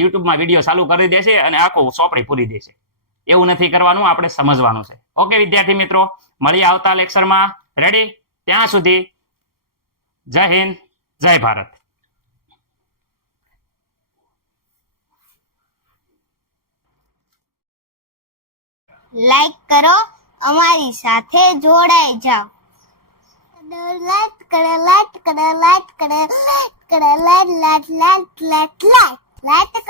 યુટ્યુબમાં વિડીયો ચાલુ કરી દેશે અને આખો ચોપડી પૂરી દેશે. એવું નથી કરવાનું, આપણે સમજવાનું છે. ઓકે વિદ્યાર્થી મિત્રો, મળીએ આવતા લેક્ચરમાં. રેડી? ત્યાં સુધી જય હિન્દ, જય ભારત. લાઈક કરો, અમારી સાથે જોડાઈ જાઓ. લાઈક કરો, લાઈક કરો, લાઈક કરો, લાઈક કરો, લાઈક કરો.